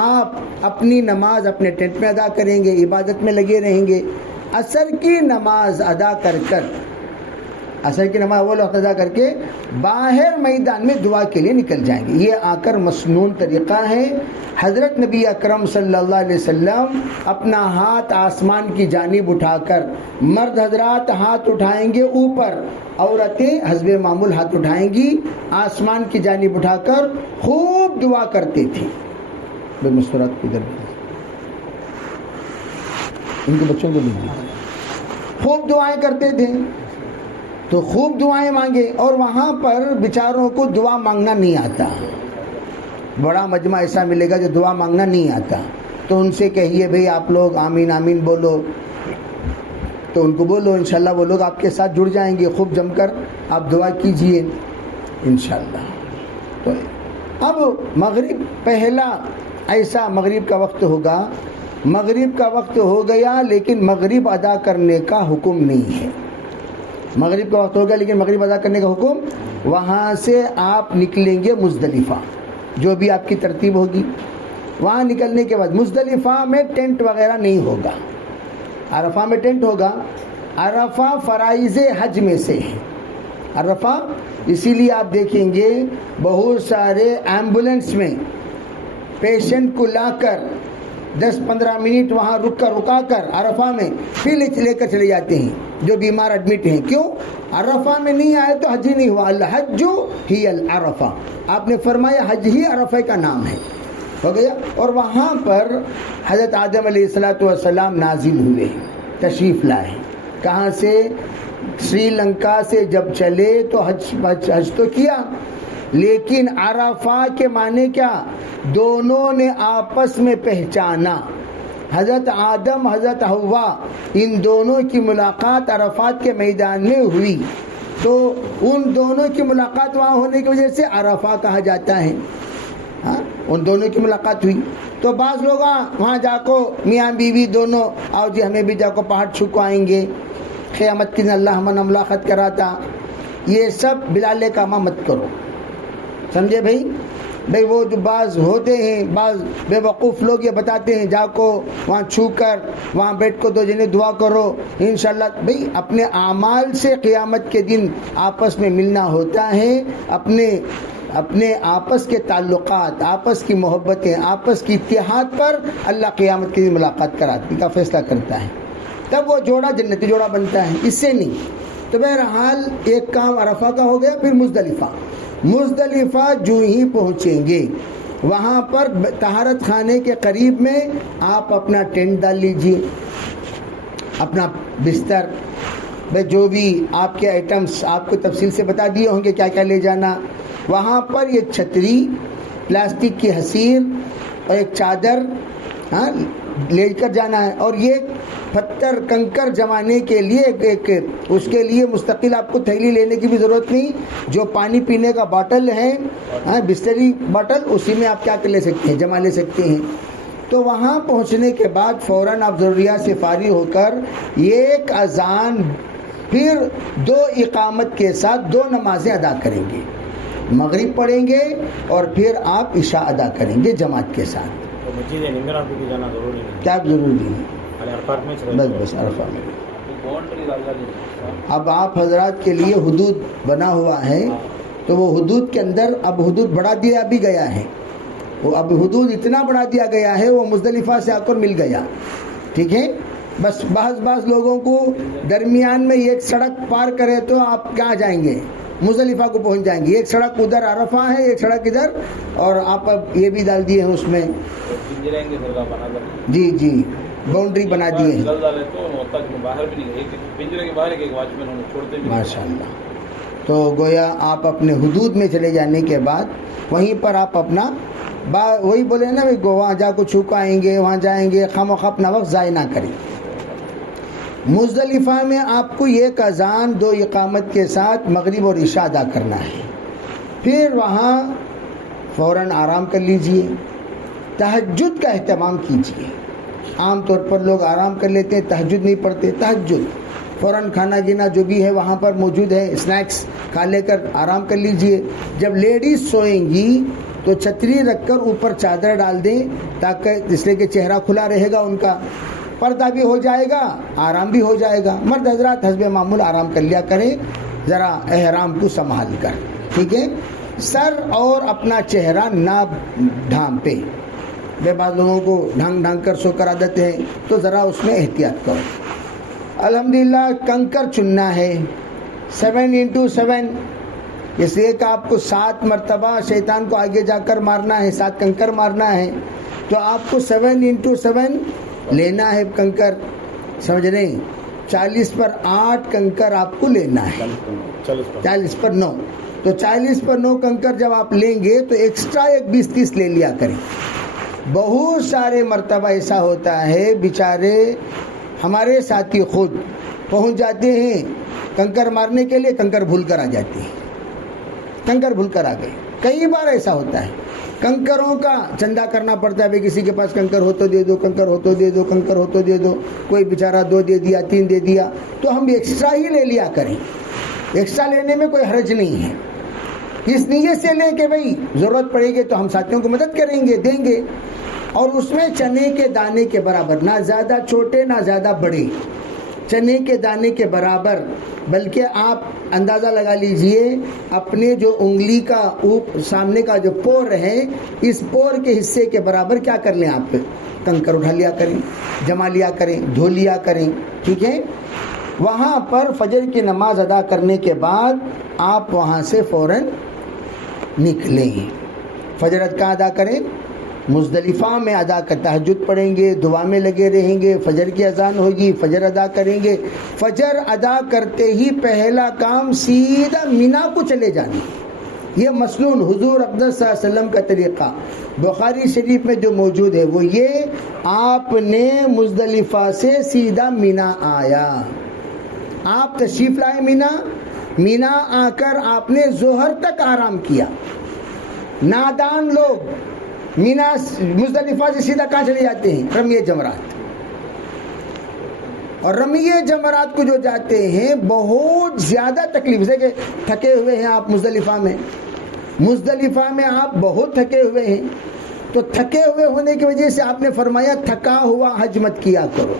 آپ اپنی نماز اپنے ٹینٹ میں ادا کریں گے، عبادت میں لگے رہیں گے۔ عصر کی نماز ادا کر وہ وقت ادا کر کے باہر میدان میں دعا کے لیے نکل جائیں گے۔ یہ آ کر مسنون طریقہ ہے۔ حضرت نبی اکرم صلی اللہ علیہ وسلم اپنا ہاتھ آسمان کی جانب اٹھا کر، مرد حضرات ہاتھ اٹھائیں گے اوپر، عورتیں حسب معمول ہاتھ اٹھائیں گی، آسمان کی جانب اٹھا کر خوب دعا کرتے تھے۔ بے مسکرات ادھر ان کے بچوں کو بھی خوب دعائیں کرتے تھے، تو خوب دعائیں مانگے۔ اور وہاں پر بیچاروں کو دعا مانگنا نہیں آتا، بڑا مجمع ایسا ملے گا جو دعا مانگنا نہیں آتا، تو ان سے کہیے بھئی آپ لوگ آمین آمین بولو، تو ان کو بولو، انشاءاللہ وہ لوگ آپ کے ساتھ جڑ جائیں گے۔ خوب جم کر آپ دعا کیجئے انشاءاللہ۔ تو اب مغرب پہلا ایسا مغرب کا وقت ہوگا، مغرب کا وقت ہو گیا لیکن مغرب ادا کرنے کا حکم نہیں ہے۔ مغرب کا وقت ہو گیا لیکن مغرب ادا کرنے کا حکم، وہاں سے آپ نکلیں گے مزدلفہ، جو بھی آپ کی ترتیب ہوگی۔ وہاں نکلنے کے بعد مزدلفہ میں ٹینٹ وغیرہ نہیں ہوگا، عرفہ میں ٹینٹ ہوگا۔ عرفہ فرائض حج میں سے ہے عرفہ، اسی لیے آپ دیکھیں گے بہت سارے ایمبولنس میں پیشنٹ کو لا کر 10-15 منٹ وہاں رکا کر عرفہ میں پھر لے کر چلے جاتے ہیں جو بیمار ایڈمٹ ہیں۔ کیوں؟ عرفہ میں نہیں آئے تو حج ہی نہیں ہوا۔ الحج ہی العرفہ، آپ نے فرمایا حج ہی عرفہ کا نام ہے، ہو گیا۔ اور وہاں پر حضرت آدم علیہ السلام نازل ہوئے، تشریف لائے۔ کہاں سے؟ سری لنکا سے جب چلے تو حج تو کیا، لیکن عرفہ کے معنی کیا؟ دونوں نے آپس میں پہچانا۔ حضرت آدم حضرت حوا ان دونوں کی ملاقات عرفات کے میدان میں ہوئی، تو ان دونوں کی ملاقات وہاں ہونے کی وجہ سے عرفہ کہا جاتا ہے۔ ان دونوں کی ملاقات ہوئی تو بعض لوگ وہاں جا کو میاں بیوی دونوں، آؤ جی ہمیں بھی جا کو پہاڑ چھو آئیں گے، قیامت کی دن اللہ ہمیں ملاقات کراتا۔ یہ سب بلال کامہ مت کرو، سمجھے بھائی؟ وہ جو بعض ہوتے ہیں، بعض بے وقوف لوگ یہ بتاتے ہیں جا کو وہاں چھو کر وہاں بیٹھ کو 2 جنے دعا کرو انشاءاللہ۔ بھائی اپنے اعمال سے قیامت کے دن آپس میں ملنا ہوتا ہے، اپنے آپس کے تعلقات، آپس کی محبتیں، آپس کی اتحاد پر اللہ قیامت کے دن ملاقات کرانے کا فیصلہ کرتا ہے، تب وہ جوڑا جنتی جوڑا بنتا ہے، اس سے نہیں۔ تو بہرحال ایک کام عرفہ کا ہو گیا۔ پھر مزدلفہ جو ہی پہنچیں گے وہاں پر طہارت خانے کے قریب میں آپ اپنا ٹینٹ ڈال لیجئے، اپنا بستر بھائی جو بھی آپ کے آئٹمس آپ کو تفصیل سے بتا دیے ہوں گے کیا کیا لے جانا. وہاں پر ایک چھتری، پلاسٹک کی حصیر اور ایک چادر لے کر جانا ہے. اور یہ پتھر کنکر جمانے کے لیے ایک اس کے لیے مستقل آپ کو تھیلی لینے کی بھی ضرورت نہیں. جو پانی پینے کا باٹل ہے، بسلری باٹل، اسی میں آپ کیا کر لے سکتے ہیں، جمع لے سکتے ہیں. تو وہاں پہنچنے کے بعد فوراً آپ ضروریات سے فارغ ہو کر ایک اذان پھر 2 اقامت کے ساتھ 2 نمازیں ادا کریں گے. مغرب پڑھیں گے اور پھر آپ عشاء ادا کریں گے جماعت کے ساتھ. کیا ضروری نہیں، بس عرفہ میں. اب آپ حضرات کے لیے حدود بنا ہوا ہے، تو وہ حدود کے اندر اب حدود بڑھا دیا بھی گیا ہے. وہ اب حدود اتنا بڑھا دیا گیا ہے، وہ مزدلفہ سے آ کر مل گیا. ٹھیک ہے، بس بعض لوگوں کو درمیان میں ایک سڑک پار کرے تو آپ کہاں جائیں گے، مزدلفہ کو پہنچ جائیں گے. ایک سڑک ادھر عرفہ ہے، ایک سڑک ادھر، اور آپ اب یہ بھی ڈال دیے ہیں اس میں. جی باؤنڈری بنا دیے ہیں. ماشاء اللہ. تو گویا آپ اپنے حدود میں چلے جانے کے بعد وہیں پر آپ اپنا وہی بولے نا، وہاں جا کو چھو آئیں گے، وہاں جائیں گے، خواہ اپنا وقت ضائع نہ کریں. مزدلفہ میں آپ کو ایک اذان 2 اقامت کے ساتھ مغرب اور عشاء ادا کرنا ہے. پھر وہاں فوراً آرام کر لیجئے. تہجد کا اہتمام کیجئے. عام طور پر لوگ آرام کر لیتے ہیں، تہجد نہیں پڑھتے. تہجد فوراً کھانا گینا جو بھی ہے وہاں پر موجود ہے، اسنیکس کھا لے کر آرام کر لیجئے. جب لیڈیز سوئیں گی تو چھتری رکھ کر اوپر چادر ڈال دیں، تاکہ اس لیے کہ چہرہ کھلا رہے گا، ان کا پردہ بھی ہو جائے گا، آرام بھی ہو جائے گا. مرد حضرات حسب معمول آرام کر لیا کریں، ذرا احرام کو سنبھال کر. ٹھیک ہے، سر اور اپنا چہرہ نہ ڈھانپے. بعض لوگوں کو ڈھانک کر سو کر عادت ہے، تو ذرا اس میں احتیاط کرو. الحمدللہ کنکر چننا ہے 7x7، اس لیے کہ آپ کو 7 مرتبہ شیطان کو آگے جا کر مارنا ہے، 7 کنکر مارنا ہے. تو آپ کو 7x7 لینا ہے کنکر، سمجھ رہے ہیں. 40 پر 8 کنکر آپ کو لینا ہے، 40 پر 9. تو 40 پر 9 کنکر جب آپ لیں گے تو ایکسٹرا ایک 20-30 لے لیا کریں. بہت سارے مرتبہ ایسا ہوتا ہے، بیچارے ہمارے ساتھی خود پہنچ جاتے ہیں کنکر مارنے کے لیے، کنکر بھول کر آ جاتے ہیں، کنکر بھول کر آ گئے. کئی بار ایسا ہوتا ہے. کنکروں کا چندہ کرنا پڑتا ہے، بھائی کسی کے پاس کنکر ہو تو دے دو، کنکر ہو تو دے دو، کنکر ہو تو دے دو. کوئی بیچارہ 2 دے دیا، 3 دے دیا. تو ہم ایکسٹرا ہی لے لیا کریں. ایکسٹرا لینے میں کوئی حرج نہیں ہے. اس نیت سے لیں کہ بھائی ضرورت پڑے گی تو ہم ساتھیوں کو مدد کریں گے، دیں گے. اور اس میں چنے کے دانے کے برابر، نہ زیادہ چھوٹے نہ زیادہ بڑے، چنے کے دانے کے برابر. بلکہ آپ اندازہ لگا لیجئے اپنے جو انگلی کا سامنے کا جو پور ہے، اس پور کے حصے کے برابر کیا کر لیں، آپ کنکر اٹھا لیا کریں، جما لیا کریں، دھو لیا کریں. ٹھیک ہے. وہاں پر فجر کی نماز ادا کرنے کے بعد آپ وہاں سے فوراً نکلیں. فجر کہاں ادا کریں؟ مزدلفہ میں ادا کر. تہجد پڑھیں گے، دعا میں لگے رہیں گے، فجر کی اذان ہوگی، فجر ادا کریں گے. فجر ادا کرتے ہی پہلا کام سیدھا مینا کو چلے جانا. یہ مسنون حضور اقدس صلی اللہ علیہ وسلم کا طریقہ بخاری شریف میں جو موجود ہے وہ یہ، آپ نے مزدلفہ سے سیدھا مینا آیا، آپ تشریف لائے مینا آ کر آپ نے ظہر تک آرام کیا. نادان لوگ مزدلفہ سے سیدھا کہاں چلے جاتے ہیں؟ رمیہ جمرات. اور رمیہ جمرات کو جو جاتے ہیں بہت زیادہ تکلیف سے، کہ تھکے ہوئے ہیں آپ مزدلفہ میں آپ بہت تھکے ہوئے ہیں. تو تھکے ہوئے ہونے کی وجہ سے آپ نے فرمایا تھکا ہوا حج مت کیا کرو.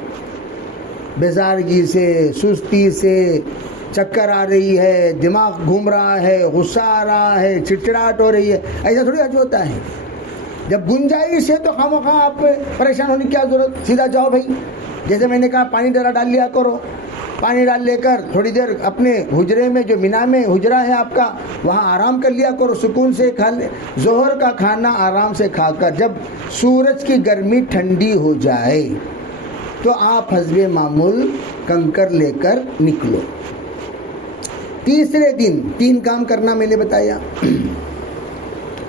بیزارگی سے، سستی سے، چکر آ رہی ہے، دماغ گھوم رہا ہے، غصہ آ رہا ہے، چڑچڑاہٹ ہو رہی ہے، ایسا تھوڑی حج ہوتا ہے. جب گنجائش ہے تو خواہ آپ پریشان ہونے کی کیا ضرورت. سیدھا جاؤ بھائی، جیسے میں نے کہا پانی ڈال لیا کرو. پانی ڈال لے کر تھوڑی دیر اپنے حجرے میں، جو مینا میں حجرہ ہے آپ کا، وہاں آرام کر لیا کرو، سکون سے کھا لے. ظہر کا کھانا آرام سے کھا کر جب سورج کی گرمی ٹھنڈی ہو جائے تو آپ حسب معمول کنکر لے کر نکلو. تیسرے دن 3 کام کرنا میں نے بتایا.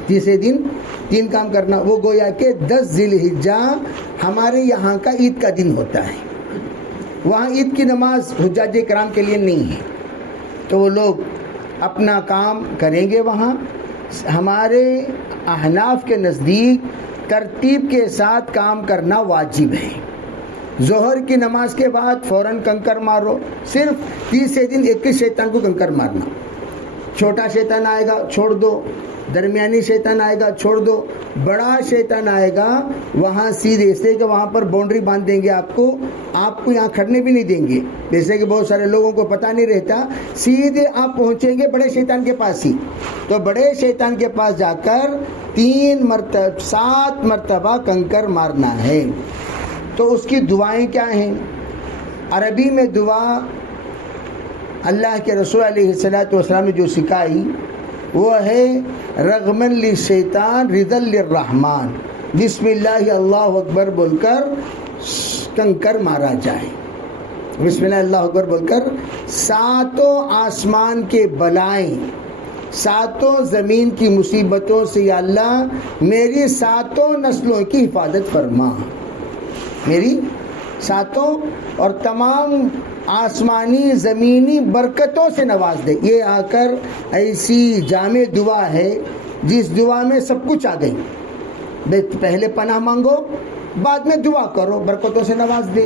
تیسرے دن 3 کام کرنا. وہ گویا کہ 10 ذی الحجہ ہمارے یہاں کا عید کا دن ہوتا ہے. وہاں عید کی نماز حجاج کرام کے لیے نہیں ہے، تو وہ لوگ اپنا کام کریں گے. وہاں ہمارے احناف کے نزدیک ترتیب کے ساتھ کام کرنا واجب ہے. ظہر کی نماز کے بعد فوراً کنکر مارو. صرف تیسرے دن ایک ہی شیطان کو کنکر مارنا. چھوٹا شیطان آئے گا چھوڑ دو، درمیانی شیطان آئے گا چھوڑ دو، بڑا شیطان آئے گا وہاں سیدھے سے کہ وہاں پر باؤنڈری باندھ دیں گے آپ کو یہاں کھڑنے بھی نہیں دیں گے. جیسے کہ بہت سارے لوگوں کو پتہ نہیں رہتا، سیدھے آپ پہنچیں گے بڑے شیطان کے پاس ہی. تو بڑے شیطان کے پاس جا کر 7 مرتبہ کنکر مارنا ہے. تو اس کی دعائیں کیا ہیں؟ عربی میں دعا اللہ کے رسول علیہ الصلوۃ والسلام نے جو سکھائی وہ ہے رغمن للشیطان رضا للرحمن. بسم اللہ اللہ اکبر بول کر کنکر مارا جائے. بسم اللہ اللہ اکبر بول کر 7 آسمان کے بلائیں، 7 زمین کی مصیبتوں سے یا اللہ میری 7 نسلوں کی حفاظت فرما، میری 7 اور تمام آسمانی زمینی برکتوں سے نواز دے. یہ آ کر ایسی جامع دعا ہے جس دعا میں سب کچھ آ گئی. پہلے پناہ مانگو، بعد میں دعا کرو، برکتوں سے نواز دے.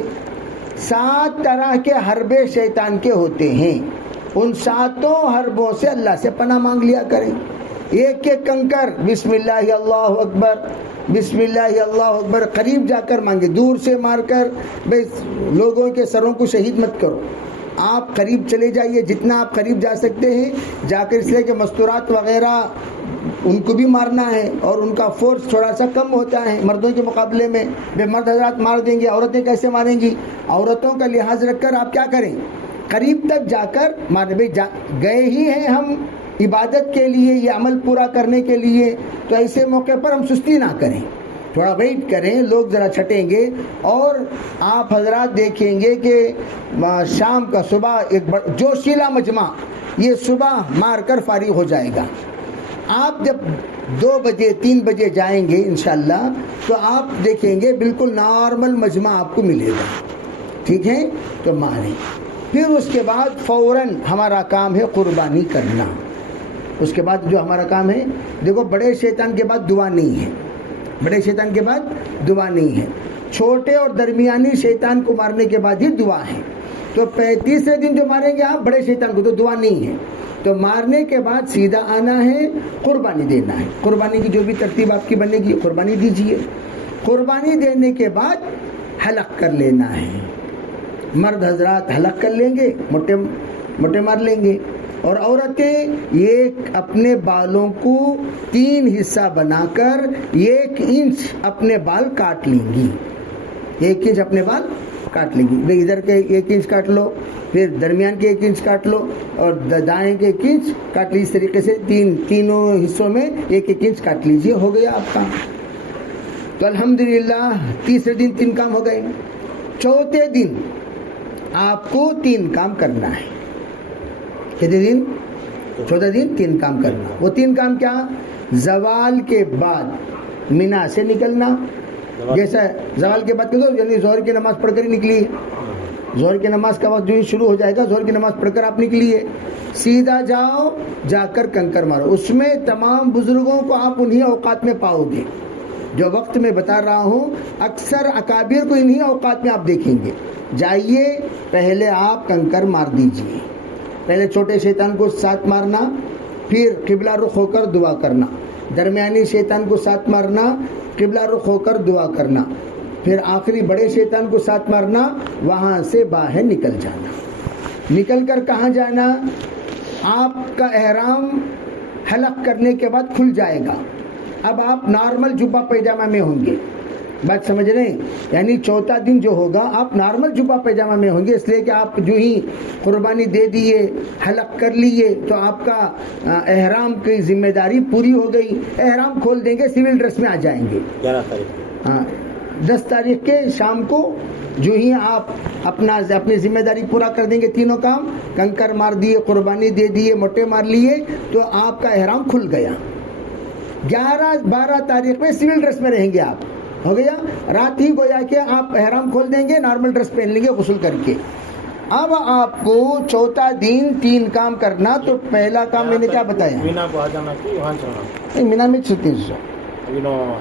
7 طرح کے حربے شیطان کے ہوتے ہیں، ان 7 حربوں سے اللہ سے پناہ مانگ لیا کریں. ایک ایک کنکر بسم اللہ اللہ اکبر بسم اللہ اللہ اکبر قریب جا کر مانگے، دور سے مار کر بھائی لوگوں کے سروں کو شہید مت کرو. آپ قریب چلے جائیے، جتنا آپ قریب جا سکتے ہیں جا کر، اس لیے کہ مستورات وغیرہ ان کو بھی مارنا ہے اور ان کا فورس تھوڑا سا کم ہوتا ہے مردوں کے مقابلے میں. بے مرد حضرات مار دیں گے، عورتیں کیسے ماریں گی؟ عورتوں کا لحاظ رکھ کر آپ کیا کریں، قریب تک جا کر مارے. بھائی گئے ہی ہیں ہم عبادت کے لیے، یہ عمل پورا کرنے کے لیے، تو ایسے موقع پر ہم سستی نہ کریں، تھوڑا ویٹ کریں. لوگ ذرا چھٹیں گے اور آپ حضرات دیکھیں گے کہ شام کا صبح ایک جوشیلا مجمع یہ صبح مار کر فارغ ہو جائے گا. آپ جب 2 بجے 3 بجے جائیں گے انشاءاللہ تو آپ دیکھیں گے بالکل نارمل مجمع آپ کو ملے گا. ٹھیک ہے، تو ماریں. پھر اس کے بعد فوراً ہمارا کام ہے قربانی کرنا. اس کے بعد جو ہمارا کام ہے، دیکھو بڑے شیطان کے بعد دعا نہیں ہے، بڑے شیطان کے بعد دعا نہیں ہے. چھوٹے اور درمیانی شیطان کو مارنے کے بعد ہی دعا ہے. تو تیسرے دن جو ماریں گے آپ بڑے شیطان کو، تو دعا نہیں ہے. تو مارنے کے بعد سیدھا آنا ہے، قربانی دینا ہے. قربانی کی جو بھی ترتیب آپ کی بنے گی قربانی دیجئے. قربانی دینے کے بعد حلق کر لینا ہے. مرد حضرات حلق کر لیں گے، موٹے مار لیں گے، اور عورتیں ایک اپنے بالوں کو 3 حصہ بنا کر 1 انچ اپنے بال کاٹ لیں گی. 1 انچ اپنے بال کاٹ لیں گی. ادھر کے 1 انچ کاٹ لو، پھر درمیان کے 1 انچ کاٹ لو، اور دائیں کے 1 انچ کاٹ لی. اس طریقے سے تینوں حصوں میں 1 انچ کاٹ لیجئے. ہو گیا آپ کا. تو الحمدللہ تیسرے دن 3 کام ہو گئے. چوتھے دن آپ کو 3 کام کرنا ہے. کتنے دن؟ چوتھا دن 3 کام کرنا. وہ 3 کام کیا؟ زوال کے بعد مینا سے نکلنا. جیسا زوال کے بعد یعنی ظہر کی نماز پڑھ کر ہی نکلیے. ظہر کی نماز کا وقت جو ہی شروع ہو جائے گا، ظہر کی نماز پڑھ کر آپ نکلیے. سیدھا جاؤ، جا کر کنکر مارو. اس میں تمام بزرگوں کو آپ انہی اوقات میں پاؤ گے جو وقت میں بتا رہا ہوں. اکثر اکابر کو انہی اوقات میں آپ دیکھیں گے. جائیے، پہلے آپ کنکر مار دیجئے. پہلے چھوٹے شیطان کو 7 مارنا، پھر قبلہ رخ ہو کر دعا کرنا. درمیانی شیطان کو 7 مارنا، قبلہ رخ ہو کر دعا کرنا. پھر آخری بڑے شیطان کو 7 مارنا، وہاں سے باہر نکل جانا. نکل کر کہاں جانا؟ آپ کا احرام حلق کرنے کے بعد کھل جائے گا. اب آپ نارمل جبہ پیجامہ میں ہوں گے. بات سمجھ رہے ہیں؟ یعنی چوتھا دن جو ہوگا آپ نارمل جبہ پیجامہ میں ہوں گے، اس لیے کہ آپ جو ہی قربانی دے دیے، حلق کر لیے، تو آپ کا احرام کی ذمہ داری پوری ہو گئی. احرام کھول دیں گے، سول ڈریس میں آ جائیں گے. 10 تاریخ کے شام کو جو ہی آپ اپنی ذمہ داری پورا کر دیں گے تینوں کام، کنکر مار دیے، قربانی دے دیے، موٹے مار لیے، تو آپ کا احرام کھل گیا۔ 11-12 تاریخ میں سول ڈریس میں رہیں گے آپ، ہو گیا۔ رات ہی گویا کہ آپ احرام کھول دیں گے، نارمل ڈریس پہن لیں گے غسل کر کے۔ اب آپ کو چوتھا دن 3 کام کرنا۔ تو پہلا کام میں نے کیا بتایا؟ مینا کو آ جانا کہ وہاں چلنا؟ نہیں، مینا میں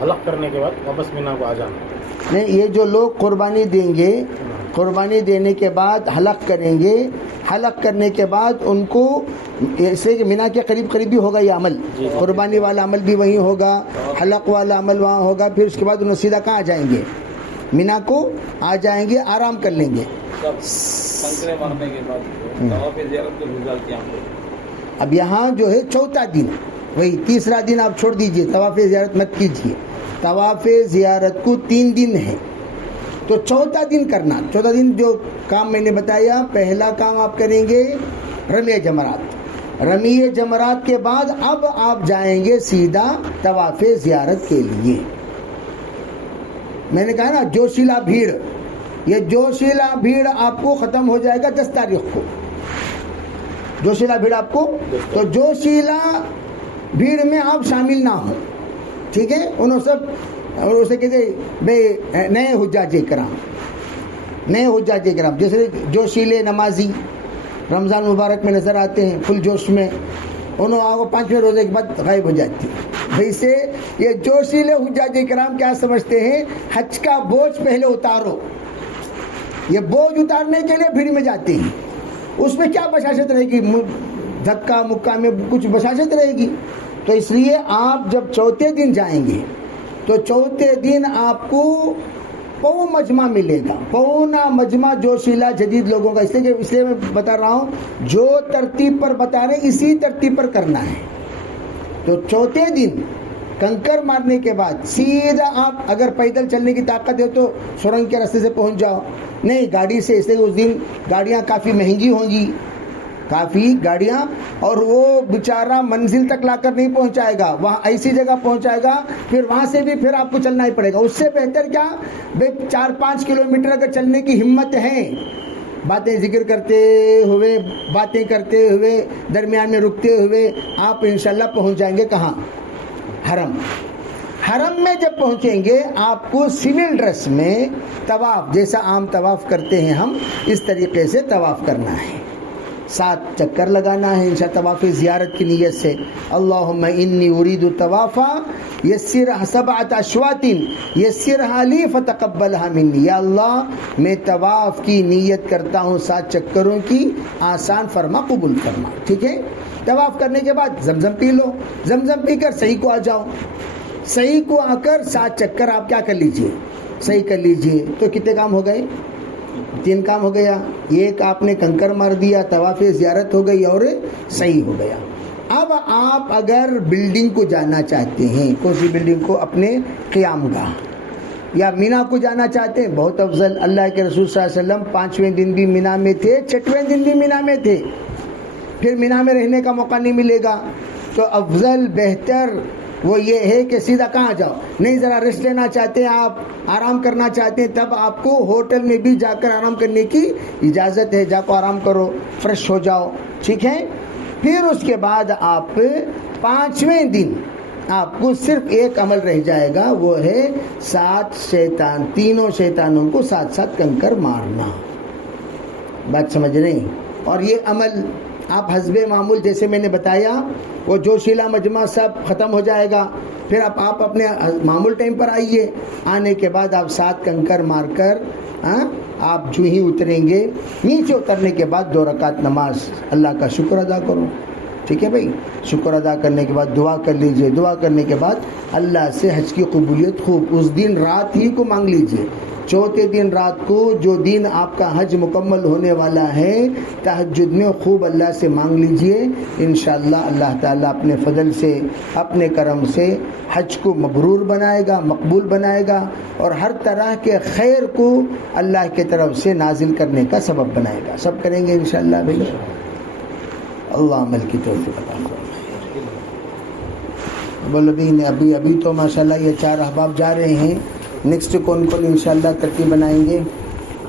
حلق کرنے کے بعد واپس مینا کو آ جانا؟ نہیں، یہ جو لوگ قربانی دیں گے، قربانی دینے کے بعد حلق کریں گے، حلق کرنے کے بعد ان کو ایسے کہ مینا کے قریب قریبی ہوگا یہ عمل، قربانی والا عمل بھی وہیں ہوگا، حلق والا عمل وہاں ہوگا، پھر اس کے بعد انہیں سیدھا کہاں آ جائیں گے؟ مینا کو آ جائیں گے، آرام کر لیں گے۔ اب یہاں جو ہے چوتھا دن، وہی تیسرا دن آپ چھوڑ دیجئے، طواف زیارت مت کیجئے، طواف زیارت کو 3 دن ہے، تو چوتھا دن کرنا۔ چوتھا دن جو کام میں نے بتایا، پہلا کام آپ کریں گے رمی جمرات، رمی جمرات کے بعد اب آپ جائیں گے سیدھا طواف زیارت کے لیے۔ میں نے کہا نا جوشیلا بھیڑ، یہ جوشیلا بھیڑ آپ کو ختم ہو جائے گا 10 تاریخ کو، جوشیلا بھیڑ آپ کو، تو جوشیلا بھیڑ میں آپ شامل نہ ہوں، ٹھیک ہے؟ انہوں سب اسے کہتے بے نئے حجاج کرام، نئے حجاج کرام، جیسے جوشیلے نمازی رمضان مبارک میں نظر آتے ہیں فل جوش میں، انہوں آپ کو 5ویں روزے کے بعد غائب ہو جاتی ہے۔ ویسے یہ جوشیلے حجاج کرام کیا سمجھتے ہیں؟ حج کا بوجھ پہلے اتارو، یہ بوجھ اتارنے کے لیے بھیڑ میں جاتے ہیں، اس میں کیا بشاشت رہے گی؟ دھکا مکہ میں کچھ بشاشت رہے گی؟ تو اس لیے آپ جب چوتھے دن جائیں گے تو چوتھے دن آپ کو پو مجمع ملے گا، پونا مجمع جوشیلا جدید لوگوں کا، اس لیے میں بتا رہا ہوں جو ترتیب پر بتا رہے اسی ترتیب پر کرنا ہے۔ تو چوتھے دن کنکر مارنے کے بعد سیدھا آپ اگر پیدل چلنے کی طاقت ہے تو سرنگ کے راستے سے پہنچ جاؤ، نہیں گاڑی سے، اس لیے اس دن گاڑیاں کافی مہنگی ہوں گی، کافی گاڑیاں، اور وہ بیچارہ منزل تک لا کر نہیں پہنچائے گا، وہاں ایسی جگہ پہنچائے گا، پھر وہاں سے بھی پھر آپ کو چلنا ہی پڑے گا۔ اس سے بہتر کیا 4-5 کلومیٹر اگر چلنے کی ہمت ہے، باتیں ذکر کرتے ہوئے، باتیں کرتے ہوئے، درمیان میں رکتے ہوئے آپ انشاءاللہ پہنچ جائیں گے کہاں؟ حرم۔ حرم میں جب پہنچیں گے آپ کو سول ڈریس میں طواف، جیسا عام طواف کرتے ہیں ہم، اس طریقے سے طواف کرنا ہے، 7 چکر لگانا ہے انشاء طواف زیارت کی نیت سے۔ اللہم انی ارید طوافا یسر 7 اشواط یسرھا لی فتقبلھا منی، یا اللہ میں طواف کی نیت کرتا ہوں 7 چکروں کی، آسان فرما، قبول فرما، ٹھیک ہے؟ طواف کرنے کے بعد زمزم پی لو، زمزم پی کر صحیح کو آ جاؤ، صحیح کو آ کر 7 چکر آپ کیا کر لیجئے؟ صحیح کر لیجئے۔ تو کتنے کام ہو گئے؟ 3 کام ہو گیا، ایک آپ نے کنکر مار دیا، طواف زیارت ہو گئی اور صحیح ہو گیا۔ اب آپ اگر بلڈنگ کو جانا چاہتے ہیں، کون سی بلڈنگ کو؟ اپنے قیام گاہ یا مینا کو جانا چاہتے ہیں، بہت افضل۔ اللہ کے رسول صلی اللہ علیہ وسلم 5ویں دن بھی مینا میں تھے، 6ویں دن بھی مینا میں تھے، پھر مینا میں رہنے کا موقع نہیں ملے گا، تو افضل بہتر وہ یہ ہے کہ سیدھا کہاں جاؤ؟ نہیں ذرا ریسٹ لینا چاہتے ہیں آپ، آرام کرنا چاہتے ہیں، تب آپ کو ہوٹل میں بھی جا کر آرام کرنے کی اجازت ہے، جا کو آرام کرو، فریش ہو جاؤ، ٹھیک ہے؟ پھر اس کے بعد آپ 5ویں دن آپ کو صرف ایک عمل رہ جائے گا، وہ ہے 7 شیطان، تینوں شیطانوں کو 7 کنکر مارنا۔ بات سمجھ رہے ہیں؟ اور یہ عمل آپ حسب معمول جیسے میں نے بتایا، وہ جوشیلا مجمع سب ختم ہو جائے گا، پھر آپ اپنے معمول ٹائم پر آئیے، آنے کے بعد آپ 7 کنکر مار کر آپ جو ہی اتریں گے، نیچے اترنے کے بعد 2 رکعت نماز اللہ کا شکر ادا کرو، ٹھیک ہے بھائی؟ شکر ادا کرنے کے بعد دعا کر لیجئے، دعا کرنے کے بعد اللہ سے حج کی قبولیت خوب اس دن رات ہی کو مانگ لیجئے۔ چوتھے دن رات کو، جو دن آپ کا حج مکمل ہونے والا ہے، تہجد میں خوب اللہ سے مانگ لیجئے، انشاءاللہ اللہ تعالیٰ اپنے فضل سے، اپنے کرم سے حج کو مبرور بنائے گا، مقبول بنائے گا، اور ہر طرح کے خیر کو اللہ کی طرف سے نازل کرنے کا سبب بنائے گا۔ سب کریں گے انشاءاللہ بھائی؟ اللہ عمل کی توفیق عطا فرمائے۔ بولو بھی ابھی تو ماشاءاللہ یہ 4 احباب جا رہے ہیں، نیکسٹ کون انشاءاللہ ترتیب بنائیں گے؟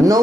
9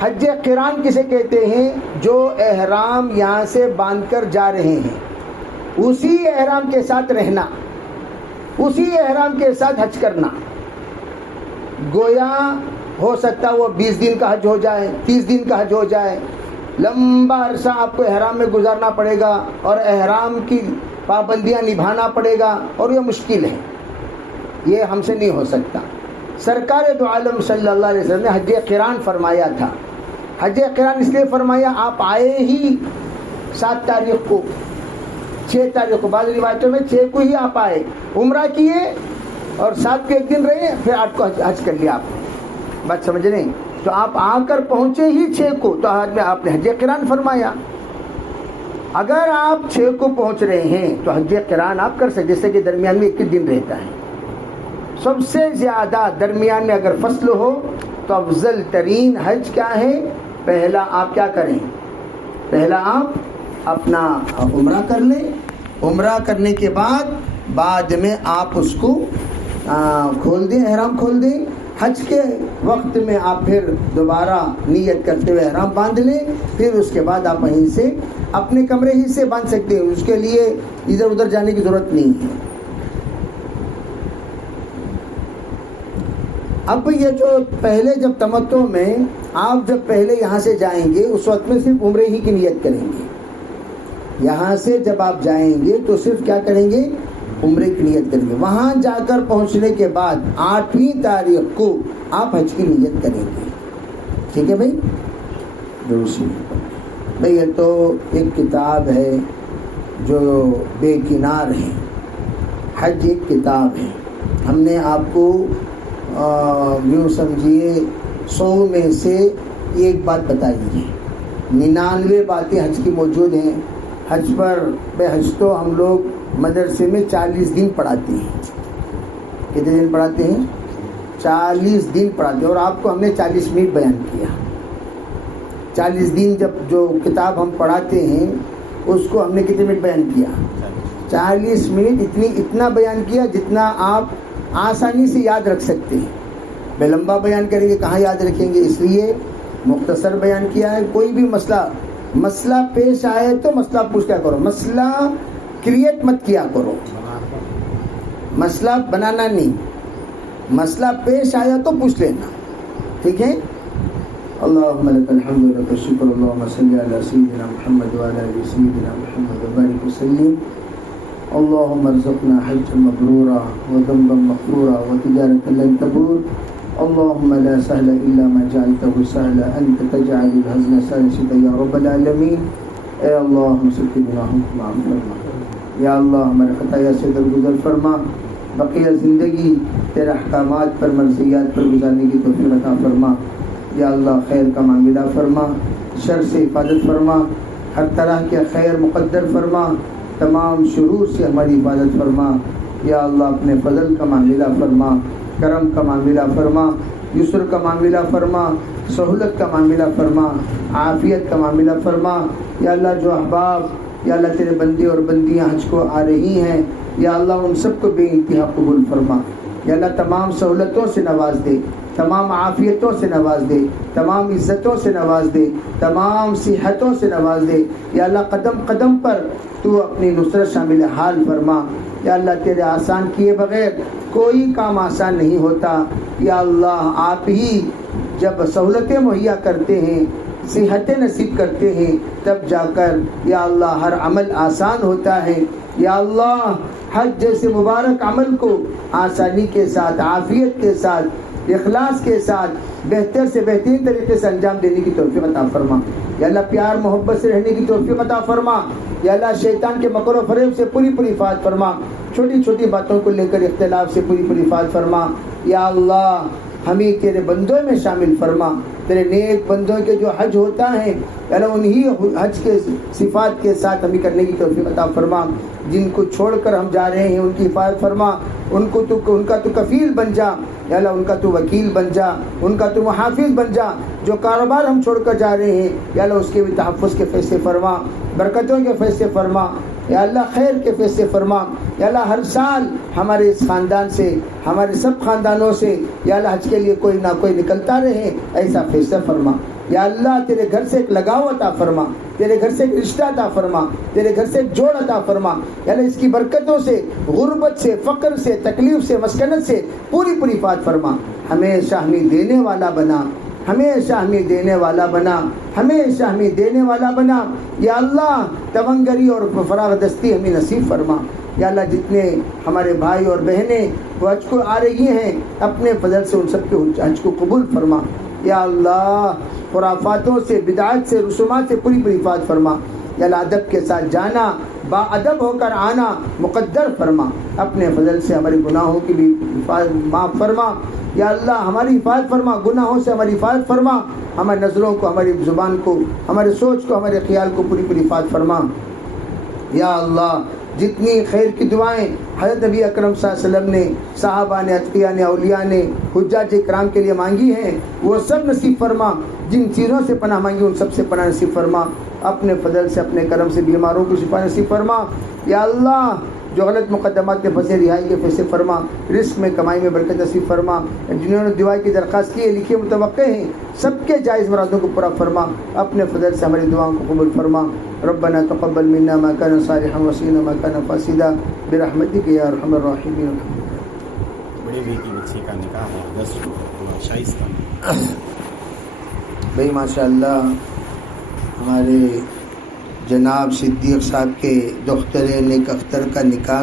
حج قران کسے کہتے ہیں؟ جو احرام یہاں سے باندھ کر جا رہے ہیں، اسی احرام کے ساتھ رہنا، اسی احرام کے ساتھ حج کرنا. گویا ہو سکتا وہ 20 دن کا حج ہو جائے، 30 دن کا حج ہو جائے، لمبا عرصہ آپ کو احرام میں گزارنا پڑے گا اور احرام کی پابندیاں نبھانا پڑے گا، اور یہ مشکل ہے، یہ ہم سے نہیں ہو سکتا. سرکار دو عالم صلی اللہ علیہ وسلم نے حج قران فرمایا تھا. حج قران اس لیے فرمایا، آپ آئے ہی 7 تاریخ کو، 6 تاریخ کو، بعض روایتوں میں 6 کو ہی آپ آئے، عمرہ کیے اور 7 کو ایک دن رہے، پھر 8 کو حج کر لیا آپ نے. بات سمجھ رہے ہیں؟ تو آپ آ کر پہنچے ہی 6 کو، تو آج میں آپ نے حج قران فرمایا. اگر آپ 6 کو پہنچ رہے ہیں تو حج قران آپ کر سکتے، جیسے کہ درمیان میں 21 دن رہتا ہے. سب سے زیادہ درمیان میں اگر فصل ہو تو افضل ترین حج کیا ہے؟ پہلا آپ کیا کریں؟ پہلا آپ اپنا عمرہ کر لیں، عمرہ کرنے کے بعد میں آپ اس کو کھول دیں، احرام کھول دیں. حج کے وقت میں آپ پھر دوبارہ نیت کرتے ہوئے احرام باندھ لیں، پھر اس کے بعد آپ وہیں سے اپنے کمرے ہی سے باندھ سکتے ہیں، اس کے لیے ادھر ادھر جانے کی ضرورت نہیں ہے. اب یہ جو پہلے جب تمتع میں آپ جب پہلے یہاں سے جائیں گے، اس وقت میں صرف عمرے ہی کی نیت کریں گے. یہاں سے جب آپ جائیں گے تو صرف کیا کریں گے؟ عمرے کی نیت کریں گے. وہاں جا کر پہنچنے کے بعد 8ویں تاریخ کو آپ حج کی نیت کریں گے. ٹھیک ہے بھائی؟ بھائی یہ تو ایک کتاب ہے جو بے کنار ہے. حج ایک کتاب ہے. ہم نے آپ کو یوں سمجھیے 100 میں سے ایک بات بتائی ہے. 99 باتیں حج کی موجود ہیں. حج پر بے حج تو ہم لوگ مدرسے میں 40 دن پڑھاتے ہیں. کتنے دن پڑھاتے ہیں؟ 40 دن پڑھاتے ہیں. اور آپ کو ہم نے 40 منٹ بیان کیا. 40 دن جب جو کتاب ہم پڑھاتے ہیں اس کو ہم نے کتنے منٹ بیان کیا؟ 40 منٹ. اتنا بیان کیا جتنا آپ آسانی سے یاد رکھ سکتے ہیں. بے لمبا بیان کریں گے کہاں یاد رکھیں گے، اس لیے مختصر بیان کیا ہے. کوئی بھی مسئلہ پیش آئے تو مسئلہ پوچھ کیا کرو، مسئلہ کریٹ مت کیا کرو، مسئلہ بنانا نہیں. مسئلہ پیش آیا تو پوچھ لینا. ٹھیک ہے؟ اللہم لک الحمد و لک الشکر، اللہم صلی علی سیدنا محمد وعلی آل سیدنا محمد وبارک وسلم. اللهم ارزقنا حجا مبرورا وذنبا مغفورا وتجارة لن تبور. اللهم لا سهل إلا ما جعلته سهلا، أنت تجعل الحزن سهلا يا رب العالمين. اے اللہ ہم سب کے گناہوں کو معاف فرما. یا اللہ ہمارے خطایا سے درگزر فرما. بقیہ زندگی تیرے احکامات پر مرضیات پر گزارنے کی توفیق عطا فرما. یا اللہ خیر کا معاملہ فرما، شر سے حفاظت فرما، ہر طرح کے خیر مقدر فرما، تمام شرور سے ہماری حفاظت فرما. یا اللہ اپنے فضل کا معاملہ فرما، کرم کا معاملہ فرما، یسر کا معاملہ فرما، سہولت کا معاملہ فرما، عافیت کا معاملہ فرما. یا اللہ جو احباب یا اللہ تیرے بندے اور بندیاں حج کو آ رہی ہیں، یا اللہ ان سب کو بے انتہا قبول فرما. یا اللہ تمام سہولتوں سے نواز دے، تمام عافیتوں سے نواز دے، تمام عزتوں سے نواز دے، تمام صحتوں سے نواز دے. یا اللہ قدم قدم پر تو اپنی نصرت شامل حال فرما. یا اللہ تیرے آسان کیے بغیر کوئی کام آسان نہیں ہوتا. یا اللہ آپ ہی جب سہولتیں مہیا کرتے ہیں، صحتیں نصیب کرتے ہیں، تب جا کر یا اللہ ہر عمل آسان ہوتا ہے. یا اللہ حج جیسے مبارک عمل کو آسانی کے ساتھ، عافیت کے ساتھ، اخلاص کے ساتھ، بہتر سے بہترین طریقے سے انجام دینے کی توفیق عطا فرما. یا اللہ پیار محبت سے رہنے کی توفیق عطا فرما. یا اللہ شیطان کے مکر و فریب سے پوری حفاظت فرما. چھوٹی چھوٹی باتوں کو لے کر اختلاف سے پوری حفاظت فرما. یا اللہ ہمیں تیرے بندوں میں شامل فرما. تیرے نیک بندوں کے جو حج ہوتا ہے یا اللہ انہی حج کے صفات کے ساتھ ہمیں کرنے کی توفیق عطا فرما. جن کو چھوڑ کر ہم جا رہے ہیں ان کی حفاظت فرما. ان کا تو کفیل بن جا یا اللہ، ان کا تو وکیل بن جا، ان کا تو محافظ بن جا. جو کاروبار ہم چھوڑ کر جا رہے ہیں یا اللہ اس کے بھی تحفظ کے فیصلے فرما، برکتوں کے فیصلے فرما. یا اللہ خیر کے فیصلے فرما. یا اللہ ہر سال ہمارے اس خاندان سے، ہمارے سب خاندانوں سے یا اللہ حج کے لیے کوئی نہ کوئی نکلتا رہے، ایسا فیصلہ فرما. یا اللہ تیرے گھر سے ایک لگاؤ عطا فرما، تیرے گھر سے ایک رشتہ عطا فرما، تیرے گھر سے ایک جوڑ عطا فرما، یا اللہ اس کی برکتوں سے، غربت سے، فقر سے، تکلیف سے، مسکنت سے پوری پوری حفاظت فرما، ہمیشہ ہمیں دینے والا بنا، ہمیشہ ہمیں دینے والا بنا، ہمیشہ ہمیں دینے والا بنا، یا اللہ تونگری اور فراغ دستی ہمیں نصیب فرما، یا اللہ جتنے ہمارے بھائی اور بہنیں وہ حج کو آ رہی ہیں اپنے فضل سے ان سب کے حج کو قبول فرما، یا اللہ خرافاتوں سے، بدعات سے، رسومات سے پوری پوری حفاظت فرما، یا اللہ ادب کے ساتھ جانا، با ادب ہو کر آنا مقدر فرما، اپنے فضل سے ہمارے گناہوں کی بھی معاف فرما، یا اللہ ہماری حفاظت فرما، گناہوں سے ہماری حفاظت فرما، ہماری نظروں کو، ہماری زبان کو، ہمارے سوچ کو، ہمارے خیال کو پوری پوری حفاظت فرما، یا اللہ جتنی خیر کی دعائیں حضرت نبی اکرم صلی اللہ علیہ وسلم نے، صحابہ نے، اتقیاء نے، اولیاء نے، حجاج کرام کے لیے مانگی ہیں وہ سب نصیب فرما، جن چیزوں سے پناہ مانگی ان سب سے پناہ نصیب فرما، اپنے فضل سے، اپنے کرم سے بیماروں کو شفا نصیب فرما، یا اللہ جو غلط مقدمات میں پھنسے رہائی کے فیصلے فرما، رزق میں، کمائی میں برکت نصیب فرما، جنہوں نے دعا کی درخواست کی ہے، لکھے متوقع ہیں، سب کے جائز مرادوں کو پورا فرما، اپنے فضل سے ہماری دعاؤں کو قبول فرما، ربنا تقبل منا ما كان صالحا وسينا ما كان فاسدا برحمتك يا ارحم الراحمين. بڑے بھائی کی بچی کا نکاح ہے 10 کو شائستہ بھائی ماشاء اللہ ہمارے جناب صدیق صاحب کے دختر نیک اختر کا نکاح